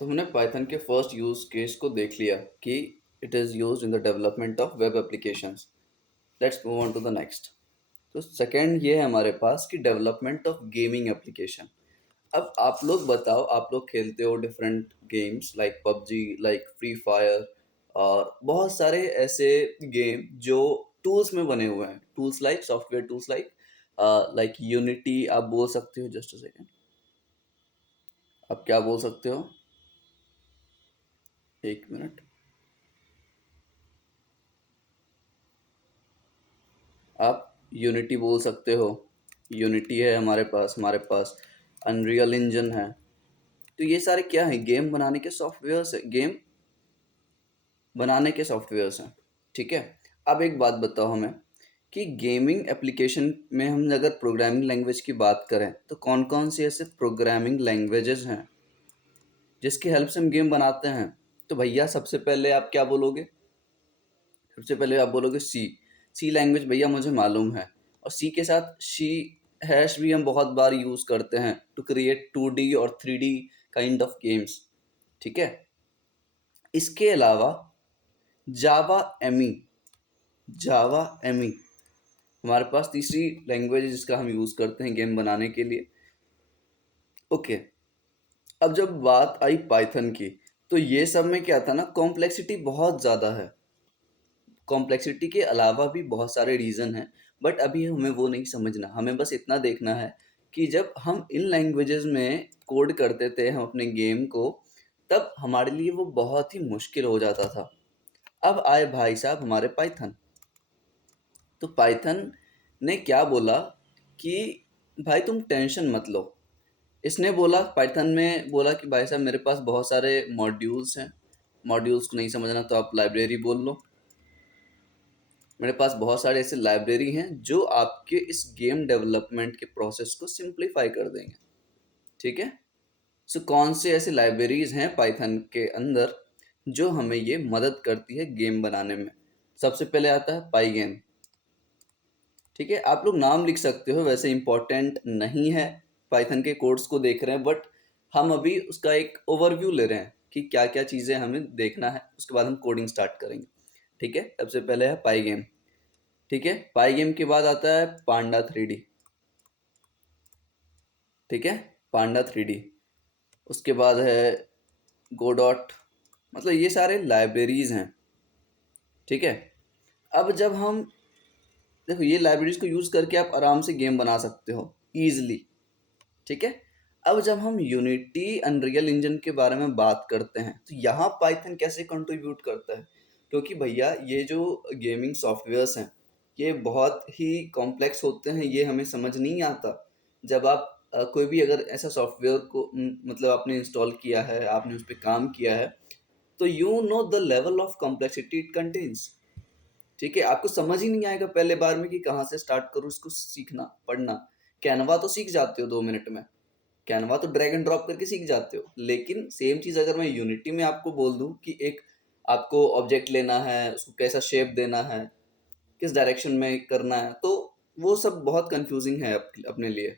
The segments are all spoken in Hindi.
तो हमने पाइथन के फर्स्ट यूज केस को देख लिया कि it is used in the development of web applications. Let's move on to the next. तो सेकंड ये है हमारे पास कि डेवलपमेंट ऑफ गेमिंग एप्लीकेशन। अब आप लोग बताओ, आप लोग खेलते हो different games like PUBG, like free fire और बहुत सारे ऐसे गेम जो टूल्स में बने हुए हैं। Tools like software tools like unity आप बोल सकते हो। जस्ट अ सेकेंड, आप क्या बोल सकते हो? एक मिनट। आप यूनिटी बोल सकते हो। यूनिटी है हमारे पास अनरियल इंजन है। तो ये सारे क्या है? गेम बनाने के सॉफ्टवेयर्स है, गेम बनाने के सॉफ्टवेयर्स हैं। ठीक है। अब एक बात बताओ हमें कि गेमिंग एप्लीकेशन में हम अगर प्रोग्रामिंग लैंग्वेज की बात करें तो कौन कौन से ऐसे प्रोग्रामिंग लैंग्वेजेस हैं जिसकी हेल्प से हम गेम बनाते हैं? तो भैया सबसे पहले आप क्या बोलोगे? सबसे पहले आप बोलोगे सी। सी लैंग्वेज भैया मुझे मालूम है। और सी के साथ सी हैश भी हम बहुत बार यूज़ करते हैं टू क्रिएट 2D और 3D काइंड ऑफ गेम्स। ठीक है। इसके अलावा जावा एमी, जावा एमी हमारे पास तीसरी लैंग्वेज है जिसका हम यूज़ करते हैं गेम बनाने के लिए। ओके। अब जब बात आई पाइथन की, तो ये सब में क्या था ना, कॉम्प्लेक्सिटी बहुत ज़्यादा है। कॉम्प्लेक्सिटी के अलावा भी बहुत सारे रीज़न हैं, बट अभी हमें वो नहीं समझना। हमें बस इतना देखना है कि जब हम इन लैंग्वेजेस में कोड करते थे हम अपने गेम को, तब हमारे लिए वो बहुत ही मुश्किल हो जाता था। अब आए भाई साहब हमारे पाइथन। तो पाइथन ने क्या बोला कि भाई तुम टेंशन मत लो। इसने बोला, पाइथन में बोला कि भाई साहब मेरे पास बहुत सारे मॉड्यूल्स हैं। मॉड्यूल्स को नहीं समझना तो आप लाइब्रेरी बोल लो। मेरे पास बहुत सारे ऐसे लाइब्रेरी हैं जो आपके इस गेम डेवलपमेंट के प्रोसेस को सिंप्लीफाई कर देंगे। ठीक है। सो कौन से ऐसे लाइब्रेरीज हैं पाइथन के अंदर जो हमें ये मदद करती है गेम बनाने में? सबसे पहले आता है पाईगेम। ठीक है। आप लोग नाम लिख सकते हो, वैसे इंपॉर्टेंट नहीं है। पाइथन के कोड्स को देख रहे हैं, बट हम अभी उसका एक ओवरव्यू ले रहे हैं कि क्या क्या चीज़ें हमें देखना है, उसके बाद हम कोडिंग स्टार्ट करेंगे। ठीक है। सबसे पहले है पाई गेम। ठीक है। पाई गेम के बाद आता है पांडा 3D। ठीक है। पांडा 3D। उसके बाद है गोडॉट। मतलब ये सारे लाइब्रेरीज हैं। ठीक है। अब जब हम, देखो ये लाइब्रेरीज को यूज़ करके आप आराम से गेम बना सकते हो ईजिली। ठीक है। अब जब हम यूनिटी अनरियल इंजन के बारे में बात करते हैं तो यहाँ पाइथन कैसे कंट्रीब्यूट करता है? क्योंकि भैया ये जो गेमिंग सॉफ्टवेयर्स हैं ये बहुत ही कॉम्प्लेक्स होते हैं, ये हमें समझ नहीं आता। जब आप कोई भी अगर ऐसा सॉफ्टवेयर को मतलब आपने इंस्टॉल किया है, आपने उस पर काम किया है, तो you know the level of complexity it contains. ठीक है। आपको समझ ही नहीं आएगा पहले बार में कि कहाँ से स्टार्ट करूँ इसको सीखना पढ़ना। कैनवा तो सीख जाते हो 2 मिनट में, कैनवा तो ड्रैग एंड ड्रॉप करके सीख जाते हो। लेकिन सेम चीज़ अगर मैं यूनिटी में आपको बोल दूं कि एक आपको ऑब्जेक्ट लेना है, उसको कैसा शेप देना है, किस डायरेक्शन में करना है, तो वो सब बहुत कंफ्यूजिंग है अपने लिए।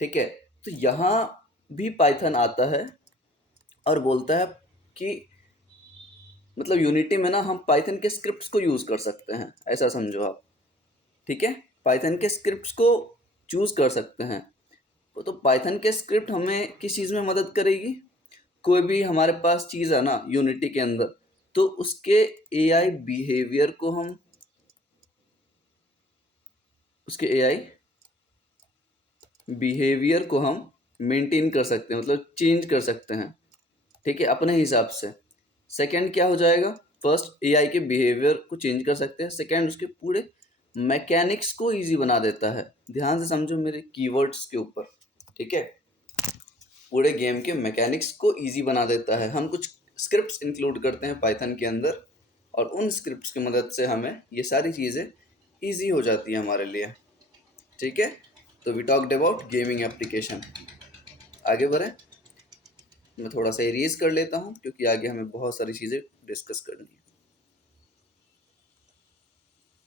ठीक है। तो यहाँ भी पाइथन आता है और बोलता है कि मतलब यूनिटी में ना हम पाइथन के स्क्रिप्ट्स को यूज़ कर सकते हैं, ऐसा समझो आप। ठीक है। पाइथन के स्क्रिप्ट्स को चूज़ कर सकते हैं। तो पाइथन के स्क्रिप्ट हमें किस चीज़ में मदद करेगी? कोई भी हमारे पास चीज़ है ना यूनिटी के अंदर, तो उसके एआई बिहेवियर को हम, उसके एआई बिहेवियर को हम मेंटेन कर सकते हैं, मतलब चेंज कर सकते हैं। ठीक है, अपने हिसाब से। सेकंड क्या हो जाएगा? फर्स्ट एआई के बिहेवियर को चेंज कर सकते हैं। सेकंड उसके पूरे मैकेनिक्स को इजी बना देता है। ध्यान से समझो मेरे कीवर्ड्स के ऊपर। ठीक है। पूरे गेम के मैकेनिक्स को इजी बना देता है। हम कुछ स्क्रिप्ट्स इंक्लूड करते हैं पाइथन के अंदर और उन स्क्रिप्ट्स की मदद से हमें ये सारी चीज़ें इजी हो जाती हैं हमारे लिए। ठीक है। तो we talked about gaming application. आगे बढ़ें। मैं थोड़ा सा इरेज कर लेता हूँ क्योंकि आगे हमें बहुत सारी चीज़ें डिस्कस करनी है।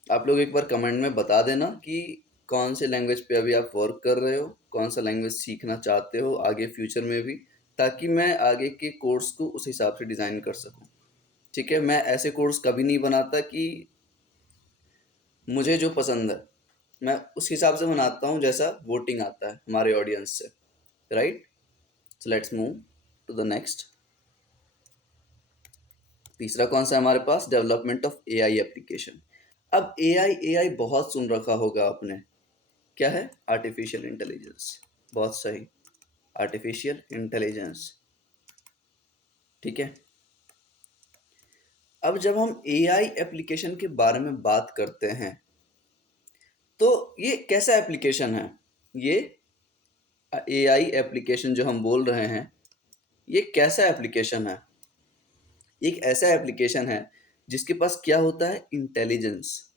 आप लोग एक बार कमेंट में बता देना कि कौन से लैंग्वेज पे अभी आप वर्क कर रहे हो, कौन सा लैंग्वेज सीखना चाहते हो आगे फ्यूचर में भी। ताकि मैं आगे के कोर्स को उस हिसाब से डिज़ाइन कर सकूँ। ठीक है, मैं ऐसे कोर्स कभी नहीं बनाता कि मुझे जो पसंद है मैं उस हिसाब से बनाता हूँ जैसा वोटिंग आता है हमारे ऑडियंस से, right. So let's move to the next. तीसरा कौन सा है हमारे पास? Development of AI application. अब एआई एआई बहुत सुन रखा होगा आपने। क्या है? Artificial intelligence. बहुत सही, आर्टिफिशियल इंटेलिजेंस। ठीक है, अब जब हम एआई एप्लीकेशन के बारे में बात करते हैं तो ये कैसा एप्लीकेशन है? ये एआई एप्लीकेशन जो हम बोल रहे हैं ये कैसा एप्लीकेशन है? एक ऐसा एप्लीकेशन है जिसके पास क्या होता है? इंटेलिजेंस।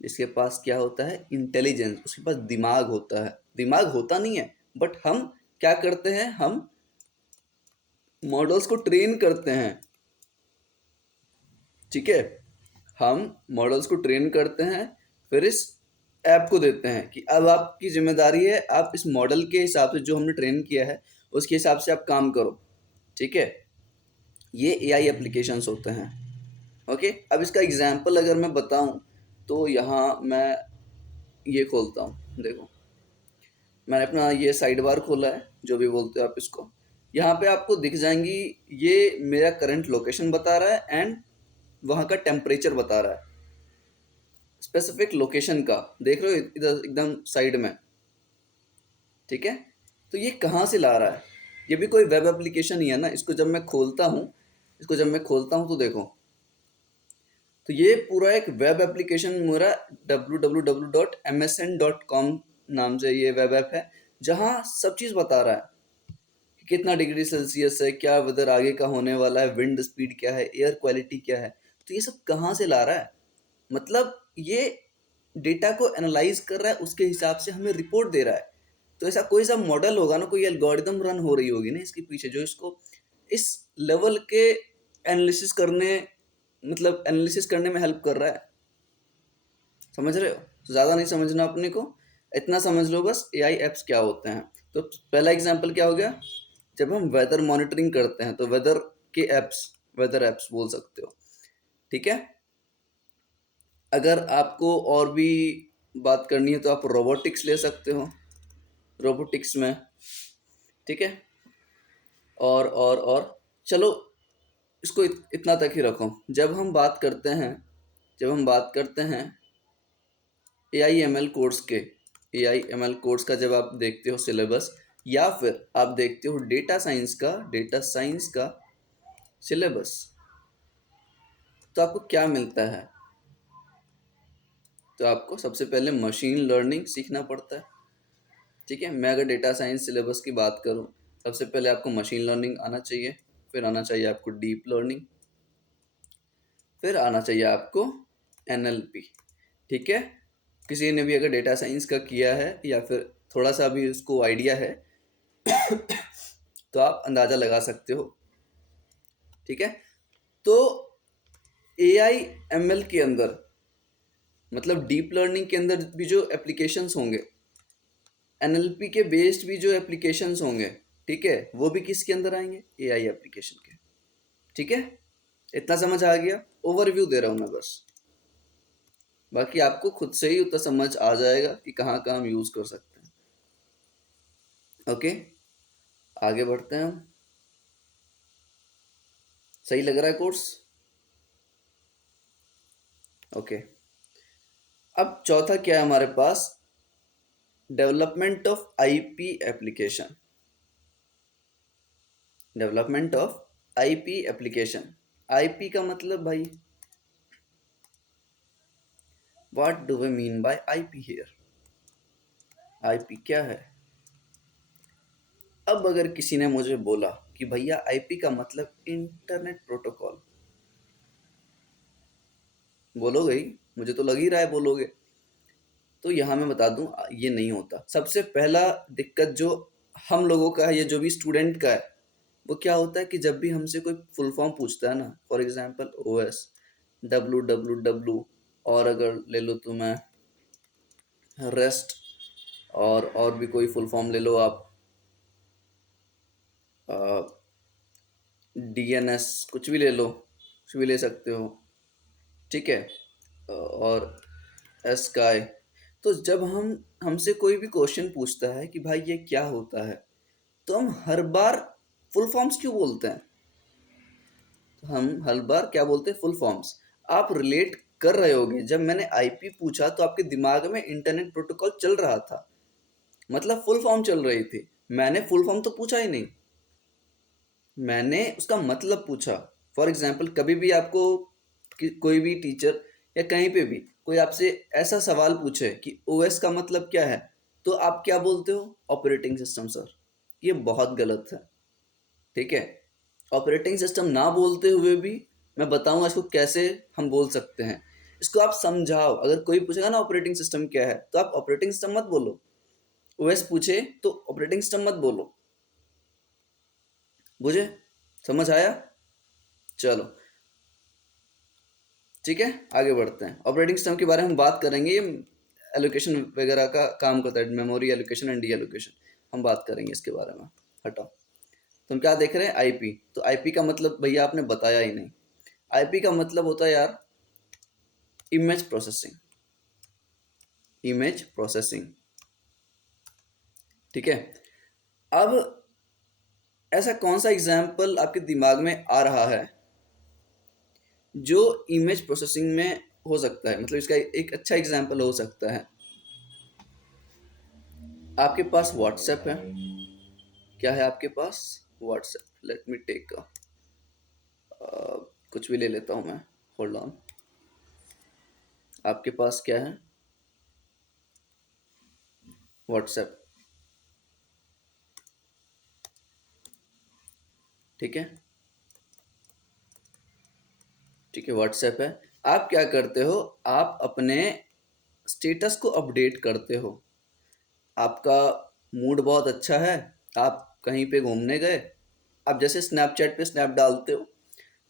जिसके पास क्या होता है? इंटेलिजेंस। उसके पास दिमाग होता है। दिमाग होता नहीं है, बट हम क्या करते हैं? हम मॉडल्स को ट्रेन करते हैं। ठीक है, हम मॉडल्स को ट्रेन करते हैं, फिर इस ऐप को देते हैं कि अब आपकी जिम्मेदारी है, आप इस मॉडल के हिसाब से जो हमने ट्रेन किया है उसके हिसाब से आप काम करो। ठीक है, ये एआई एप्लीकेशंस होते हैं। ओके, अब इसका एग्जांपल अगर मैं बताऊं तो यहाँ मैं ये खोलता हूँ, देखो मैंने अपना ये साइड बार खोला है, जो भी बोलते हो आप इसको। यहाँ पे आपको दिख जाएंगी, ये मेरा करंट लोकेशन बता रहा है एंड वहाँ का टेम्परेचर बता रहा है, स्पेसिफिक लोकेशन का। देख रहे हो इधर एकदम साइड में। ठीक है, तो ये कहाँ से ला रहा है? ये भी कोई वेब एप्लीकेशन ही है ना। इसको जब मैं खोलता हूँ, तो देखो, तो ये पूरा एक वेब एप्लीकेशन मेरा www.msn.com नाम से ये वेब ऐप है, जहाँ सब चीज़ बता रहा है कि कितना डिग्री सेल्सियस है, क्या वेदर आगे का होने वाला है, विंड स्पीड क्या है, एयर क्वालिटी क्या है। तो ये सब कहाँ से ला रहा है? मतलब ये डेटा को एनालाइज कर रहा है, उसके हिसाब से हमें रिपोर्ट दे रहा है। तो ऐसा कोई सा मॉडल होगा ना, कोई एल्गोरिदम रन हो रही होगी ना इसके पीछे, जो इसको इस लेवल के एनालिसिस करने, मतलब एनालिसिस करने में हेल्प कर रहा है। समझ रहे हो? तो ज़्यादा नहीं समझना अपने को, इतना समझ लो बस एआई एप्स क्या होते हैं। तो पहला एग्जांपल क्या हो गया? जब हम वेदर मॉनिटरिंग करते हैं तो वेदर के एप्स, वेदर एप्स बोल सकते हो। ठीक है, अगर आपको और भी बात करनी है तो आप रोबोटिक्स ले सकते हो, रोबोटिक्स में। ठीक है, और चलो इसको इतना तक ही रखो। जब हम बात करते हैं ए आई एम एल कोर्स का, जब आप देखते हो सिलेबस, या फिर आप देखते हो डेटा साइंस का सिलेबस, तो आपको क्या मिलता है? तो आपको सबसे पहले मशीन लर्निंग सीखना पड़ता है। ठीक है, मैं अगर डेटा साइंस सिलेबस की बात करूं, सबसे पहले आपको मशीन लर्निंग आना चाहिए, फिर आना चाहिए आपको डीप लर्निंग, फिर आना चाहिए आपको एनएलपी। ठीक है, किसी ने भी अगर डेटा साइंस का किया है या फिर थोड़ा सा भी उसको आइडिया है तो आप अंदाज़ा लगा सकते हो। ठीक है, तो ए आई एम एल के अंदर, मतलब डीप लर्निंग के अंदर भी जो एप्लीकेशंस होंगे, एनएलपी के बेस्ड भी जो एप्लीकेशंस होंगे, ठीक है, वो भी किसके अंदर आएंगे? ए आई एप्लीकेशन के। ठीक है, इतना समझ आ गया? ओवरव्यू दे रहा हूँ मैं बस, बाकी आपको खुद से ही उतना समझ आ जाएगा कि कहाँ कहाँ हम यूज़ कर सकते हैं। ओके, आगे बढ़ते हैं हम। सही लग रहा है कोर्स? ओके, अब चौथा क्या है हमारे पास? Development of IP application. Development of IP application. IP का मतलब भाई, what do we mean by IP here? IP क्या है? अब अगर किसी ने मुझे बोला कि भैया आईपी का मतलब इंटरनेट प्रोटोकॉल, बोलोगे ही, मुझे तो लग ही रहा है बोलोगे। तो यहाँ मैं बता दूं, ये नहीं होता। सबसे पहला दिक्कत जो हम लोगों का है, ये जो भी स्टूडेंट का है, वो क्या होता है कि जब भी हमसे कोई फुल फॉर्म पूछता है ना, for example OS, W W W, और अगर ले लो तो मैं रेस्ट, और भी कोई फुल फॉर्म ले लो आप, डीएनएस, कुछ भी ले लो, कुछ भी ले सकते हो, ठीक है। और स्काई। तो जब हम हमसे कोई भी क्वेश्चन पूछता है कि भाई ये क्या होता है, तो हम हर बार फुल फॉर्म्स क्यों बोलते हैं? हम हर बार क्या बोलते हैं? Full forms. आप रिलेट कर रहे होगे, जब मैंने आईपी पूछा तो आपके दिमाग में इंटरनेट प्रोटोकॉल चल रहा था, मतलब फुल फॉर्म चल रही थी। मैंने फुल फॉर्म तो पूछा ही नहीं, मैंने उसका मतलब पूछा। फॉर एग्जाम्पल, कभी भी आपको कोई भी टीचर या कहीं पे भी कोई आपसे ऐसा सवाल पूछे कि ओएस का मतलब क्या है, तो आप क्या बोलते हो? Operating system sir. ये बहुत गलत है, ठीक है। ऑपरेटिंग सिस्टम ना बोलते हुए भी मैं बताऊंगा इसको कैसे हम बोल सकते हैं। इसको आप समझाओ। अगर कोई पूछेगा ना ऑपरेटिंग सिस्टम क्या है, तो आप ऑपरेटिंग सिस्टम मत बोलो। ओएस पूछे तो ऑपरेटिंग सिस्टम मत बोलो। बुझे? समझ आया? चलो, ठीक है, आगे बढ़ते हैं। ऑपरेटिंग सिस्टम के बारे में हम बात करेंगे। ये एलोकेशन वगैरह का काम करता है, memory allocation and D allocation. हम बात करेंगे इसके बारे में। हटाओ। तुम क्या देख रहे हैं? आईपी। तो आईपी का मतलब भैया आपने बताया ही नहीं। आईपी का मतलब होता है यार, इमेज प्रोसेसिंग। इमेज प्रोसेसिंग, ठीक है। अब ऐसा कौन सा एग्जाम्पल आपके दिमाग में आ रहा है जो इमेज प्रोसेसिंग में हो सकता है? मतलब इसका एक अच्छा एग्जाम्पल हो सकता है। आपके पास व्हाट्सएप है। क्या है आपके पास? व्हाट्सएप। लेट मी टेक कुछ भी ले लेता हूँ मैं। Hold on. आपके पास क्या है? व्हाट्सएप, ठीक है। ठीक है, व्हाट्सएप है। आप क्या करते हो? आप अपने स्टेटस को अपडेट करते हो। आपका मूड बहुत अच्छा है, आप कहीं पे घूमने गए, आप जैसे स्नैपचैट पे स्नैप डालते हो,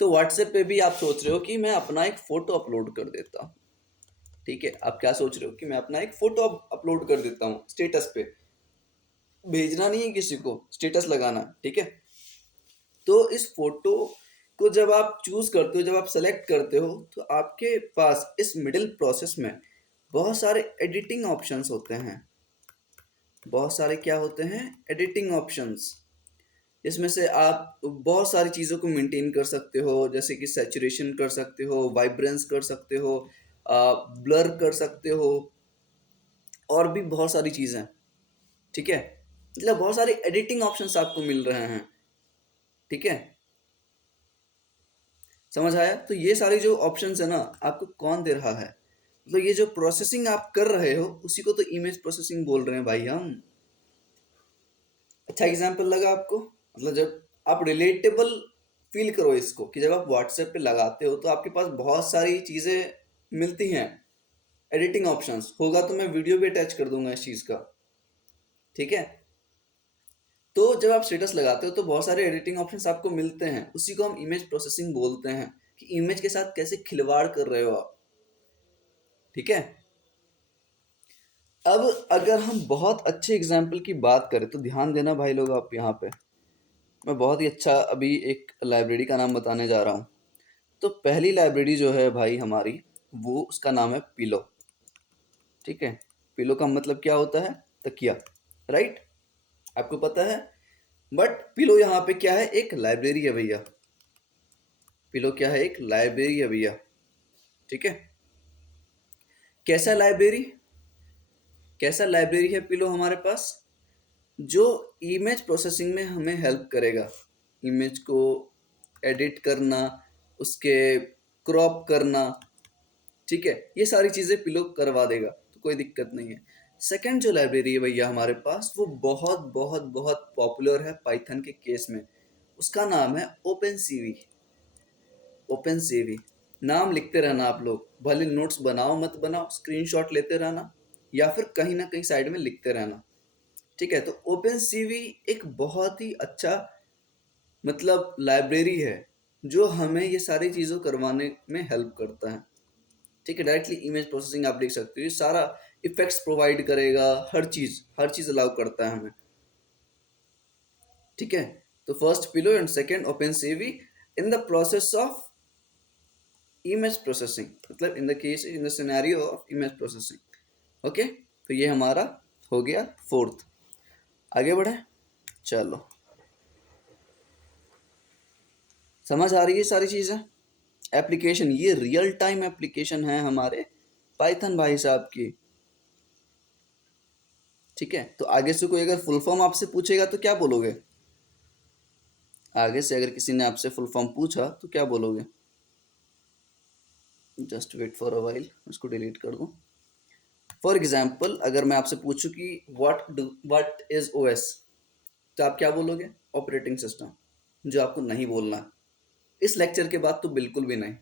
तो व्हाट्सएप पे भी आप सोच रहे हो कि मैं अपना एक फ़ोटो अपलोड कर देता हूँ, ठीक है। आप क्या सोच रहे हो? कि मैं अपना एक फ़ोटो अपलोड कर देता हूँ स्टेटस पे। भेजना नहीं है किसी को, स्टेटस लगाना, ठीक है। तो इस फोटो को जब आप चूज करते हो, जब आप सेलेक्ट करते हो, तो आपके पास इस मिडिल प्रोसेस में बहुत सारे एडिटिंग ऑप्शंस होते हैं। बहुत सारे क्या होते हैं? Editing options. इसमें से आप बहुत सारी चीज़ों को मेंटेन कर सकते हो, जैसे कि सैचुरेशन कर सकते हो, वाइब्रेंस कर सकते हो, ब्लर कर सकते हो, और भी बहुत सारी चीज़ें, ठीक है। मतलब बहुत सारे एडिटिंग ऑप्शंस आपको मिल रहे हैं, ठीक है। समझ आया? तो ये सारी जो ऑप्शंस है ना, आपको कौन दे रहा है? मतलब ये जो प्रोसेसिंग आप कर रहे हो, उसी को तो इमेज प्रोसेसिंग बोल रहे हैं भाई हम। अच्छा एग्जाम्पल लगा आपको? मतलब जब आप रिलेटेबल फील करो इसको, कि जब आप व्हाट्सएप पे लगाते हो तो आपके पास बहुत सारी चीज़ें मिलती हैं, एडिटिंग ऑप्शंस। होगा तो मैं वीडियो भी अटैच कर दूंगा इस चीज़ का, ठीक है। तो जब आप स्टेटस लगाते हो तो बहुत सारे एडिटिंग ऑप्शंस आपको मिलते हैं, उसी को हम इमेज प्रोसेसिंग बोलते हैं, कि इमेज के साथ कैसे खिलवाड़ कर रहे हो आप, ठीक है। अब अगर हम बहुत अच्छे एग्जाम्पल की बात करें तो ध्यान देना भाई लोग, आप यहाँ पे मैं बहुत ही अच्छा अभी एक लाइब्रेरी का नाम बताने जा रहा हूँ। तो पहली लाइब्रेरी जो है भाई हमारी, वो उसका नाम है पिलो, ठीक है। पिलो का मतलब क्या होता है? तकिया, राइट। आपको पता है। बट पिलो यहाँ पे क्या है? एक लाइब्रेरी है भैया। पिलो क्या है? एक लाइब्रेरी है भैया, ठीक है। कैसा लाइब्रेरी? कैसा लाइब्रेरी है पिलो हमारे पास? जो इमेज प्रोसेसिंग में हमें हेल्प करेगा। इमेज को एडिट करना, उसके क्रॉप करना, ठीक है, ये सारी चीज़ें पिलो करवा देगा, तो कोई दिक्कत नहीं है। सेकंड जो लाइब्रेरी है भैया हमारे पास, वो बहुत बहुत बहुत पॉपुलर है पाइथन के केस में। उसका नाम है ओपन सीवी। Open CV. नाम लिखते रहना आप लोग, भले नोट्स बनाओ मत बनाओ, स्क्रीनशॉट लेते रहना, या फिर कहीं ना कहीं साइड में लिखते रहना, ठीक है। तो ओपन सीवी एक बहुत ही अच्छा मतलब लाइब्रेरी है, जो हमें ये सारी चीज़ों करवाने में हेल्प करता है, ठीक है। डायरेक्टली इमेज प्रोसेसिंग आप देख सकते हो, ये सारा इफेक्ट्स प्रोवाइड करेगा, हर चीज़ अलाउ करता है हमें, ठीक है। तो first Pillow and second OpenCV in the process of image processing, मतलब in the case in the scenario of image processing. Okay, तो ये हमारा हो गया फोर्थ। आगे बढ़े, चलो समझ आ रही है सारी चीजें। एप्लीकेशन, ये रियल टाइम एप्लीकेशन है हमारे पाइथन भाई साहब की। ठीक है, तो आगे से कोई अगर फुल फॉर्म आपसे पूछेगा तो क्या बोलोगे? आगे से अगर किसी ने आपसे फुल फॉर्म पूछा तो क्या बोलोगे? Just wait for a while, उसको डिलीट कर दूं। फॉर एग्जाम्पल, अगर मैं आपसे पूछूं कि व्हाट इज ओएस, तो आप क्या बोलोगे? Operating system. जो आपको नहीं बोलना है इस लेक्चर के बाद, तो बिल्कुल भी नहीं।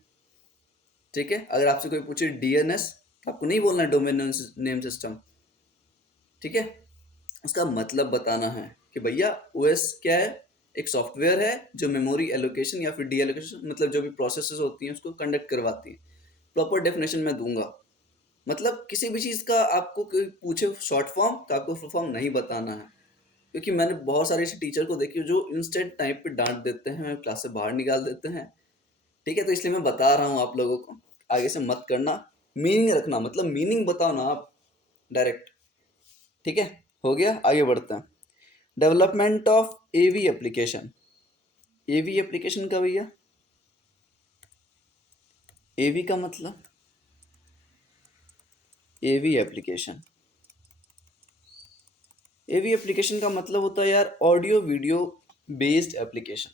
ठीक है, अगर आपसे कोई पूछे डीएनएस, तो आपको नहीं बोलना है डोमेन नेम सिस्टम। ठीक है, उसका मतलब बताना है कि भैया ओएस क्या है? एक सॉफ्टवेयर है जो मेमोरी एलोकेशन या फिर डी एलोकेशन, मतलब जो भी प्रोसेसेस होती हैं उसको कंडक्ट करवाती है। प्रॉपर डेफिनेशन मैं दूंगा। मतलब किसी भी चीज़ का आपको कोई पूछे शॉर्ट फॉर्म, तो आपको फुल फॉर्म नहीं बताना है। क्योंकि मैंने बहुत सारे ऐसे टीचर को देखी जो इंस्टेंट टाइम पे डांट देते हैं, क्लास से बाहर निकाल देते हैं। ठीक है, तो इसलिए मैं बता रहा हूँ आप लोगों को, आगे से मत करना। मीनिंग रखना, मतलब मीनिंग बताओ ना आप डायरेक्ट। ठीक है, हो गया, आगे बढ़ते हैं। Development of AV application. AV application का भैया, एवी का मतलब, एवी एप्लीकेशन, एवी एप्लीकेशन का मतलब होता है यार ऑडियो वीडियो बेस्ड एप्लीकेशन।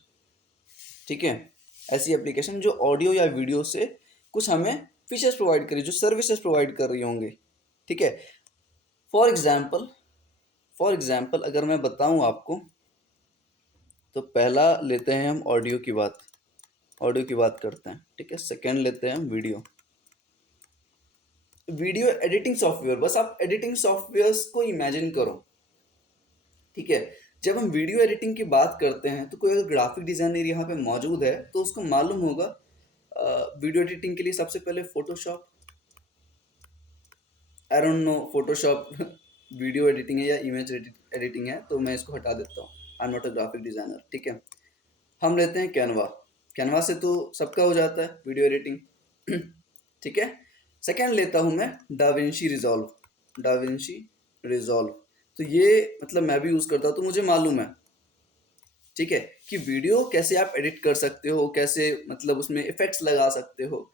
ठीक है, ऐसी एप्लीकेशन जो ऑडियो या वीडियो से कुछ हमें फीचर्स प्रोवाइड करी, जो सर्विसेज प्रोवाइड कर रही होंगी। ठीक है, फॉर एग्जाम्पल, अगर मैं बताऊं आपको, तो पहला लेते हैं हम ऑडियो की बात, ऑडियो की बात करते हैं। ठीक है, सेकंड लेते हैं हम वीडियो, वीडियो एडिटिंग सॉफ्टवेयर। बस आप एडिटिंग सॉफ्टवेयर्स को इमेजिन करो। ठीक है, जब हम वीडियो एडिटिंग की बात करते हैं तो कोई अगर ग्राफिक डिजाइनर यहाँ पे मौजूद है तो उसको मालूम होगा वीडियो एडिटिंग के लिए सबसे पहले Photoshop, I don't no Photoshop video editing है या इमेज एडिटिंग है, तो मैं इसको हटा देता हूँ। I am not a graphic designer. ठीक है, हम लेते हैं कैनवा। कैनवा से तो सबका हो जाता है वीडियो एडिटिंग। ठीक है, सेकंड लेता हूँ मैं डाविंशी रिजॉल्व, डाविंशी रिजॉल्व। तो ये मतलब मैं भी यूज़ करता हूँ, तो मुझे मालूम है। ठीक है, कि वीडियो कैसे आप एडिट कर सकते हो, कैसे मतलब उसमें इफेक्ट्स लगा सकते हो।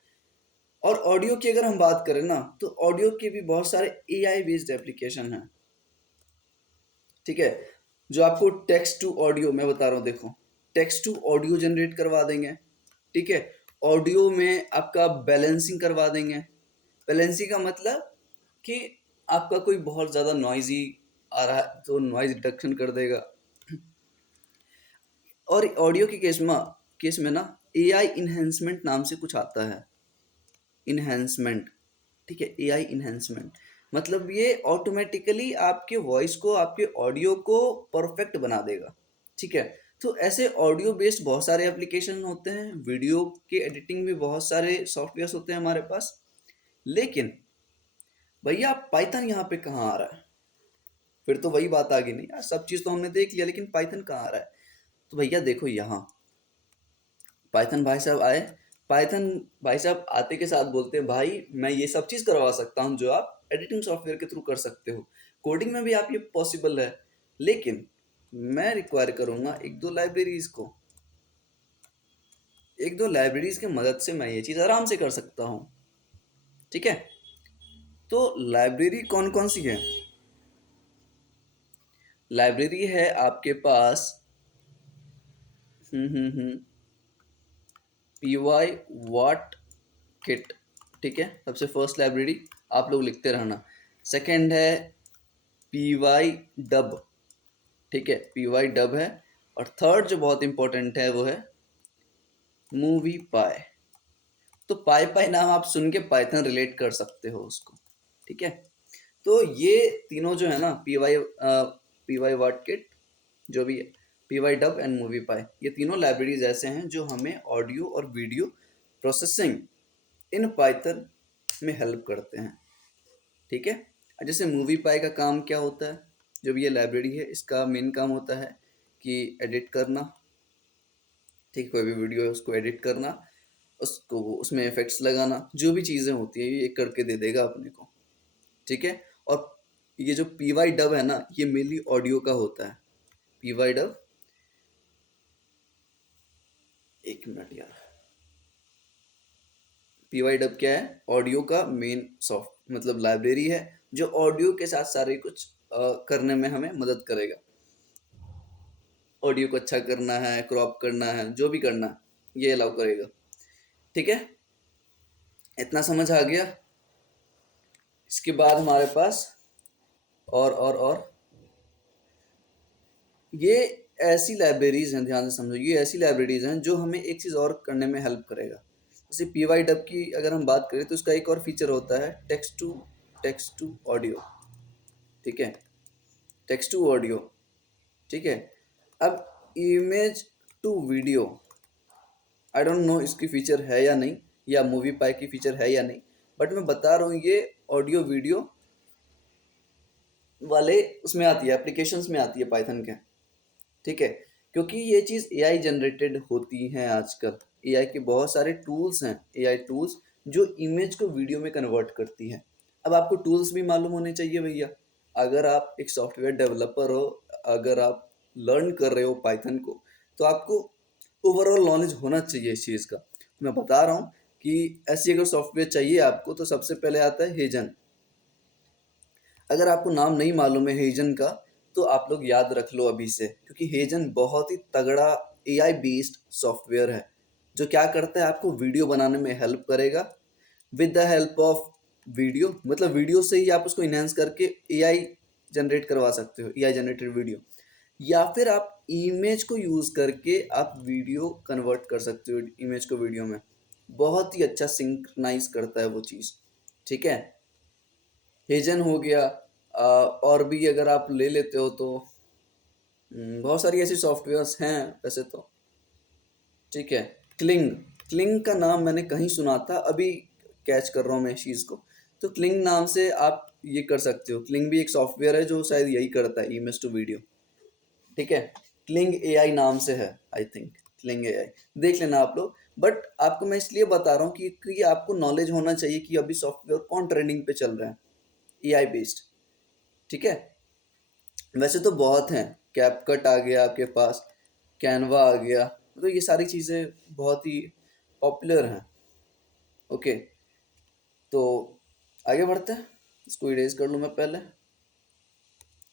और ऑडियो की अगर हम बात करें ना, तो ऑडियो के भी बहुत सारे एआई बेस्ड एप्लीकेशन हैं। ठीक है, जो आपको टेक्स्ट टू ऑडियो, मैं बता रहा हूँ देखो, टेक्स्ट टू ऑडियो जनरेट करवा देंगे। ठीक है, ऑडियो में आपका बैलेंसिंग करवा देंगे। बैलेंसिंग का मतलब कि आपका कोई बहुत ज़्यादा नॉइजी आ रहा है तो नॉइज रिडक्शन कर देगा। और ऑडियो के केस में ना एआई इन्हेंसमेंट नाम से कुछ आता है। इन्हेंसमेंट, ठीक है, एआई इन्हेंसमेंट मतलब ये ऑटोमेटिकली आपके वॉइस को, आपके ऑडियो को परफेक्ट बना देगा। ठीक है, तो ऐसे ऑडियो बेस्ड बहुत सारे एप्लीकेशन होते हैं, वीडियो के एडिटिंग में बहुत सारे सॉफ्टवेयर होते हैं हमारे पास। लेकिन भैया पाइथन यहाँ पे कहाँ आ रहा है? फिर तो वही बात आ गई, नहीं यार सब चीज़ तो हमने देख लिया, लेकिन पाइथन कहाँ आ रहा है? तो भैया देखो यहाँ पाइथन भाई साहब आए। पाइथन भाई साहब आते के साथ बोलते हैं, भाई मैं ये सब चीज़ करवा सकता हूँ जो आप एडिटिंग सॉफ्टवेयर के थ्रू कर सकते हो, कोडिंग में भी आप ये पॉसिबल है। लेकिन मैं रिक्वायर करूँगा एक दो लाइब्रेरीज की मदद से मैं ये चीज़ आराम से कर सकता हूँ। ठीक है, तो लाइब्रेरी कौन कौन सी है? लाइब्रेरी है आपके पास पी वाई वाट किट। ठीक है, सबसे फर्स्ट लाइब्रेरी आप लोग लिखते रहना। सेकंड है पी वाई डब। ठीक है, पी वाई डब है। और थर्ड जो बहुत इंपॉर्टेंट है वो है मूवी पाई। तो पाई पाई नाम आप सुन के पाइथन रिलेट कर सकते हो उसको। ठीक है, तो ये तीनों जो है ना, पी वाई वाट किट, जो भी है, P Y dub and moviepy, ये तीनों लाइब्रेरीज ऐसे हैं जो हमें ऑडियो और वीडियो प्रोसेसिंग इन पाइथन में हेल्प करते हैं। ठीक है, जैसे मूवी पाई का काम क्या होता है, जब ये लाइब्रेरी है इसका मेन काम होता है कि एडिट करना, ठीक है, कोई भी वीडियो है उसको एडिट करना, उसको उसमें इफेक्ट्स लगाना, जो भी चीज़ें होती हैं ये करके दे देगा अपने को। ठीक है। और ये जो पी वाई डब है ना, ये मेनली ऑडियो का होता है। पी वाई डब, एक मिनट यार, पी वाई डब क्या है? ऑडियो का मेन सॉफ्ट मतलब लाइब्रेरी है, जो ऑडियो के साथ सारे कुछ करने में हमें मदद करेगा। ऑडियो को अच्छा करना है, क्रॉप करना है, जो भी करना है ये अलाउ करेगा। ठीक है, इतना समझ आ गया। इसके बाद हमारे पास और ये ऐसी लाइब्रेरीज हैं, ध्यान से समझो, ये ऐसी लाइब्रेरीज हैं जो हमें एक चीज़ और करने में हेल्प करेगा। जैसे पी वाई डब की अगर हम बात करें तो उसका एक और फीचर होता है टेक्स्ट टू ऑडियो। ठीक है, टेक्स्ट टू ऑडियो। ठीक है। अब image to video, I don't know इसकी फीचर है या नहीं, या मूवी पाई की फीचर है या नहीं, बट मैं बता रहा हूँ ये ऑडियो वीडियो वाले उसमें आती है, एप्लीकेशंस में आती है पाइथन के। ठीक है, क्योंकि ये चीज़ एआई जनरेटेड होती हैं आजकल। एआई के बहुत सारे टूल्स हैं, एआई टूल्स जो इमेज को वीडियो में कन्वर्ट करती हैं। अब आपको टूल्स भी मालूम होने चाहिए भैया। अगर आप एक सॉफ्टवेयर डेवलपर हो, अगर आप लर्न कर रहे हो पाइथन को, तो आपको ओवरऑल नॉलेज होना चाहिए इस चीज़ का। मैं बता रहा हूँ कि ऐसी अगर सॉफ्टवेयर चाहिए आपको तो सबसे पहले आता है हेजन। अगर आपको नाम नहीं मालूम है हेजन का, तो आप लोग याद रख लो अभी से, क्योंकि हेजन बहुत ही तगड़ा एआई बेस्ड सॉफ्टवेयर है, जो क्या करता है आपको वीडियो बनाने में हेल्प करेगा। With the help of video, मतलब वीडियो से ही आप उसको इनहेंस करके एआई जनरेट करवा सकते हो, एआई जनरेटेड वीडियो। या फिर आप इमेज को यूज़ करके आप वीडियो कन्वर्ट कर सकते हो, इमेज को वीडियो में। बहुत ही अच्छा सिंक्रोनाइज करता है वो चीज़। ठीक है, हेजन हो गया। और भी अगर आप ले लेते हो तो बहुत सारी ऐसी सॉफ्टवेयर्स हैं वैसे तो। ठीक है, क्लिंग, क्लिंग का नाम मैंने कहीं सुना था, अभी कैच कर रहा हूँ मैं इस चीज़ को। तो क्लिंग नाम से आप ये कर सकते हो। क्लिंग भी एक सॉफ्टवेयर है जो शायद यही करता है, इमेज टू वीडियो। ठीक है, क्लिंग एआई नाम से है, आई थिंक क्लिंग एआई, देख लेना आप लोग। बट आपको मैं इसलिए बता रहा हूँ कि आपको नॉलेज होना चाहिए कि अभी सॉफ्टवेयर कौन ट्रेंडिंग पे चल रहा है एआई बेस्ड। ठीक है, वैसे तो बहुत हैं, कैपकट आ गया आपके पास, कैनवा आ गया, मतलब ये सारी चीज़ें बहुत ही पॉपुलर हैं। ओके, तो आगे बढ़ते हैं, इसको इरेज कर लूँ मैं पहले।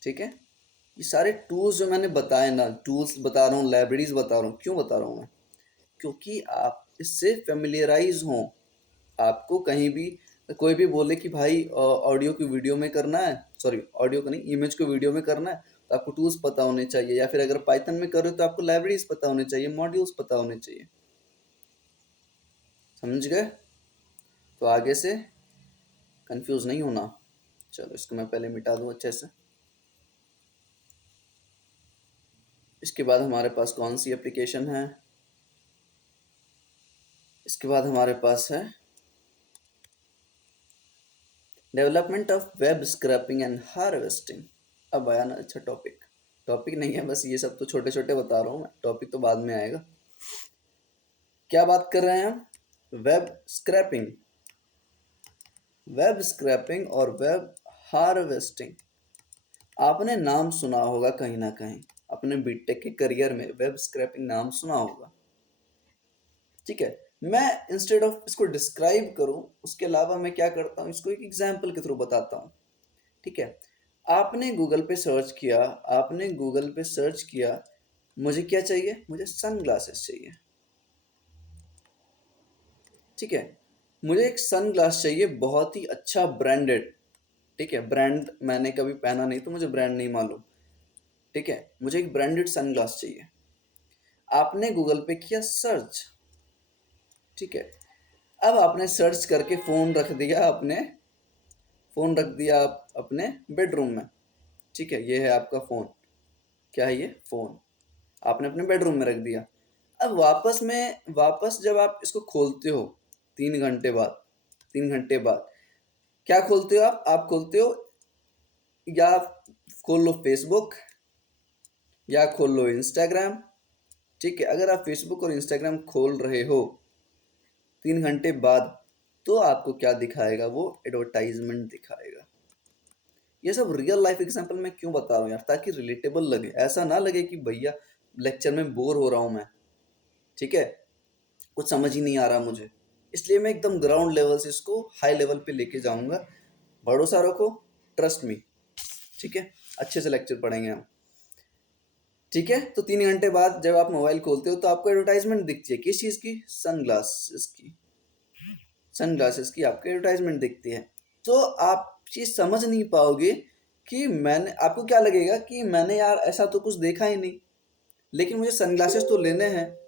ठीक है, ये सारे टूल्स जो मैंने बताए ना, टूल्स बता रहा हूँ, लाइब्रेरीज बता रहा हूँ, क्यों बता रहा हूँ मैं? क्योंकि आप इससे फेमिलियराइज हों। आपको कहीं भी कोई भी बोले कि भाई ऑडियो की वीडियो में करना है, सॉरी ऑडियो को नहीं, इमेज को वीडियो में करना है, तो आपको टूल्स पता होने चाहिए। या फिर अगर पाइथन में कर रहे हो तो आपको लाइब्रेरीज पता होने चाहिए, मॉड्यूल्स पता होने चाहिए। समझ गए? तो आगे से कंफ्यूज नहीं होना। चलो इसको मैं पहले मिटा दूँ अच्छे से। इसके बाद हमारे पास कौन सी एप्लीकेशन है? इसके बाद हमारे पास है development of web scrapping and harvesting. अब आया ना अच्छा टॉपिक। टॉपिक नहीं है, बस ये सब तो छोटे छोटे बता रहा हूँ मैं, टॉपिक तो बाद में आएगा। क्या बात कर रहे हैं हम? वेब स्क्रैपिंग, वेब स्क्रैपिंग और वेब हार्वेस्टिंग। आपने नाम सुना होगा कहीं ना कहीं, अपने बीटेक के करियर में वेब स्क्रैपिंग नाम सुना होगा। ठीक है, मैं इंस्टेड ऑफ इसको डिस्क्राइब करूं, उसके अलावा मैं क्या करता हूं, इसको एक एग्जाम्पल के थ्रू बताता हूं। ठीक है, आपने गूगल पे सर्च किया, आपने गूगल पे सर्च किया, मुझे क्या चाहिए? मुझे सन ग्लासेस चाहिए। ठीक है, मुझे एक सन ग्लास चाहिए, बहुत ही अच्छा ब्रांडेड। ठीक है, ब्रांड मैंने कभी पहना नहीं तो मुझे ब्रांड नहीं मालूम। ठीक है, मुझे एक ब्रांडेड सन ग्लास चाहिए। आपने गूगल पे किया सर्च। ठीक है, अब आपने सर्च करके फ़ोन रख दिया, अपने फ़ोन रख दिया आप अपने बेडरूम में। ठीक है, ये है आपका फ़ोन। क्या है ये? फ़ोन आपने अपने बेडरूम में रख दिया। अब वापस जब आप इसको खोलते हो 3 घंटे बाद, 3 घंटे बाद क्या खोलते हो आप खोलते हो, या खोल लो फेसबुक, या खोल लो इंस्टाग्राम, ठीक है, अगर आप फेसबुक और इंस्टाग्राम खोल रहे हो 3 घंटे बाद, तो आपको क्या दिखाएगा? वो एडवर्टाइजमेंट दिखाएगा। ये सब रियल लाइफ एग्जांपल मैं क्यों बता रहा हूँ यार, ताकि रिलेटेबल लगे, ऐसा ना लगे कि भैया लेक्चर में बोर हो रहा हूँ मैं, ठीक है, कुछ समझ ही नहीं आ रहा मुझे। इसलिए मैं एकदम ग्राउंड लेवल से इसको हाई लेवल पे लेके जाऊंगा। भरोसा रखो, ट्रस्ट मी, ठीक है, अच्छे से लेक्चर पढ़ेंगे हम। ठीक है, तो 3 घंटे बाद जब आप मोबाइल खोलते हो तो आपको एडवर्टाइजमेंट दिखती है, किस चीज़ की? सनग्लासेस की। सनग्लासेस की आपको एडवर्टाइजमेंट दिखती है। तो आप चीज़ समझ नहीं पाओगे कि मैंने, आपको क्या लगेगा कि मैंने यार ऐसा तो कुछ देखा ही नहीं, लेकिन मुझे सनग्लासेस तो लेने हैं,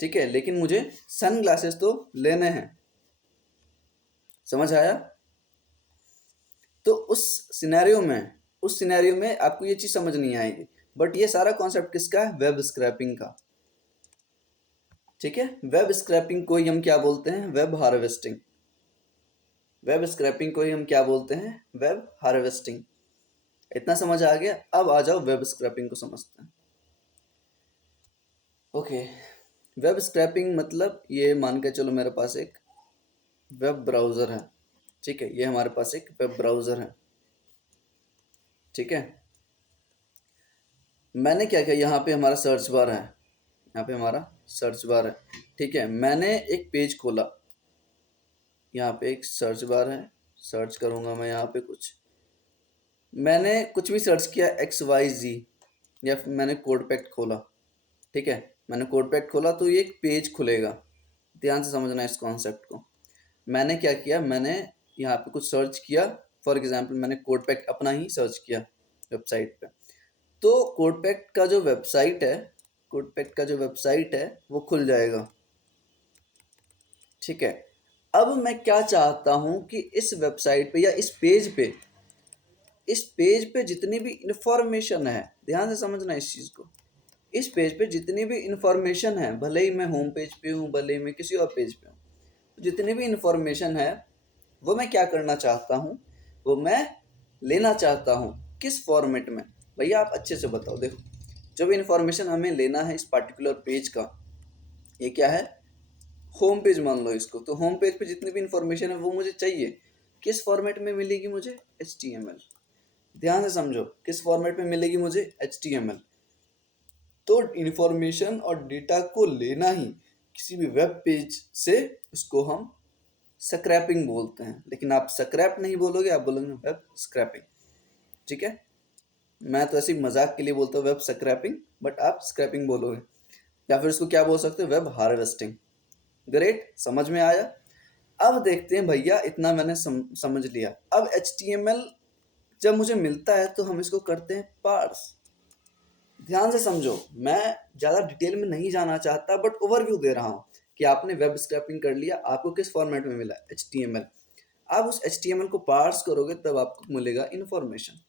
ठीक है, लेकिन मुझे सनग्लासेस तो लेने हैं। समझ आया? तो उस सिनेरियो में आपको ये चीज़ समझ नहीं आएगी। बट ये सारा कॉन्सेप्ट किसका है? वेब स्क्रैपिंग का। ठीक है, वेब स्क्रैपिंग को ही हम क्या बोलते हैं? Web harvesting. वेब स्क्रैपिंग को ही हम क्या बोलते हैं? Web harvesting. इतना समझ आ गया? अब आ जाओ वेब स्क्रैपिंग को समझते हैं। ओके, वेब स्क्रैपिंग मतलब ये मान के चलो मेरे पास एक वेब ब्राउज़र है, ठीक है, ये हमारे पास एक वेब ब्राउज़र है, ठीक है। मैंने क्या किया, यहाँ पे हमारा सर्च बार है, यहाँ पे हमारा सर्च बार है, ठीक है। मैंने एक पेज खोला, यहाँ पे एक सर्च बार है, सर्च करूँगा मैं यहाँ पे कुछ, मैंने कुछ भी सर्च किया XYZ, या फिर मैंने कोड पैक्ट खोला, ठीक है, मैंने कोड पैक्ट खोला तो ये एक पेज खुलेगा। ध्यान से समझना इस कॉन्सेप्ट को। मैंने क्या किया, मैंने यहाँ पे कुछ सर्च किया, फॉर एग्जांपल मैंने कोड पैक्ट अपना ही सर्च किया वेबसाइट पे, तो कोड पैक्ट का जो वेबसाइट है, कोड पैक्ट का जो वेबसाइट है वो खुल जाएगा, ठीक है। अब मैं क्या चाहता हूँ कि इस वेबसाइट पे या इस पेज पे जितनी भी इंफॉर्मेशन है, ध्यान से समझना इस चीज़ को, इस पेज पे जितनी भी इंफॉर्मेशन है, भले ही मैं होम पेज पे हूँ, भले ही मैं किसी और पेज पे हूँ, तो जितनी भी इंफॉर्मेशन है वो मैं क्या करना चाहता हूँ, वो मैं लेना चाहता हूँ। किस फॉर्मेट में? भैया आप अच्छे से बताओ। देखो, जो भी इंफॉर्मेशन हमें लेना है इस पर्टिकुलर पेज का, ये क्या है? होम पेज मान लो इसको। तो होम पेज पे जितनी भी इंफॉर्मेशन है वो मुझे चाहिए, किस फॉर्मेट में मिलेगी मुझे? HTML। ध्यान से समझो, किस फॉर्मेट में मिलेगी मुझे? HTML। तो इंफॉर्मेशन और डेटा को लेना ही किसी भी वेब पेज से, उसको हम स्क्रैपिंग बोलते हैं। लेकिन आप स्क्रैप नहीं बोलोगे, आप बोलोगे वेब स्क्रैपिंग, ठीक है। मैं तो ऐसे ही मजाक के लिए बोलता हूँ वेब स्क्रैपिंग, बट आप स्क्रैपिंग बोलोगे, या फिर इसको क्या बोल सकते हो? Web harvesting. ग्रेट, समझ में आया। अब देखते हैं भैया, इतना मैंने समझ लिया। अब HTML जब मुझे मिलता है तो हम इसको करते हैं पार्स। ध्यान से समझो, मैं ज़्यादा डिटेल में नहीं जाना चाहता, बट ओवरव्यू दे रहा हूँ कि आपने वेब स्क्रैपिंग कर लिया, आपको किस फॉर्मेट में मिला? HTML। आप उस HTML को पार्स करोगे तब आपको मिलेगा इन्फॉर्मेशन,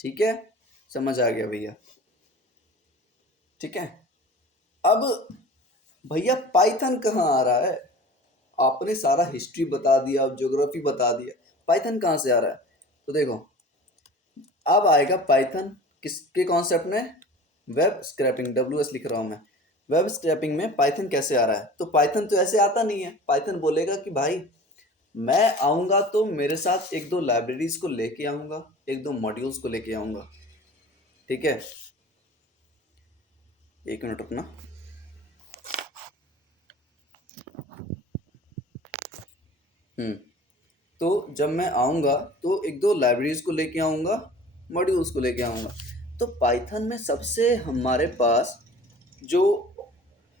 ठीक है। समझ आ गया भैया? ठीक है। अब भैया पाइथन कहाँ आ रहा है? आपने सारा हिस्ट्री बता दिया, ज्योग्राफी बता दिया, पाइथन कहाँ से आ रहा है? तो देखो, अब आएगा पाइथन किसके कॉन्सेप्ट में? Web scrapping. WS लिख रहा हूँ मैं। वेब स्क्रैपिंग में पाइथन कैसे आ रहा है? तो पाइथन तो ऐसे आता नहीं है। पाइथन बोलेगा कि भाई मैं आऊँगा तो मेरे साथ एक दो लाइब्रेरीज को लेके आऊँगा, एक दो मॉड्यूल्स को लेके आऊँगा, ठीक है। एक मिनट रुकना। हम्म तो जब मैं आऊँगा तो एक दो लाइब्रेरीज को लेके आऊँगा, मॉड्यूल्स को लेके आऊँगा। तो पाइथन में सबसे हमारे पास जो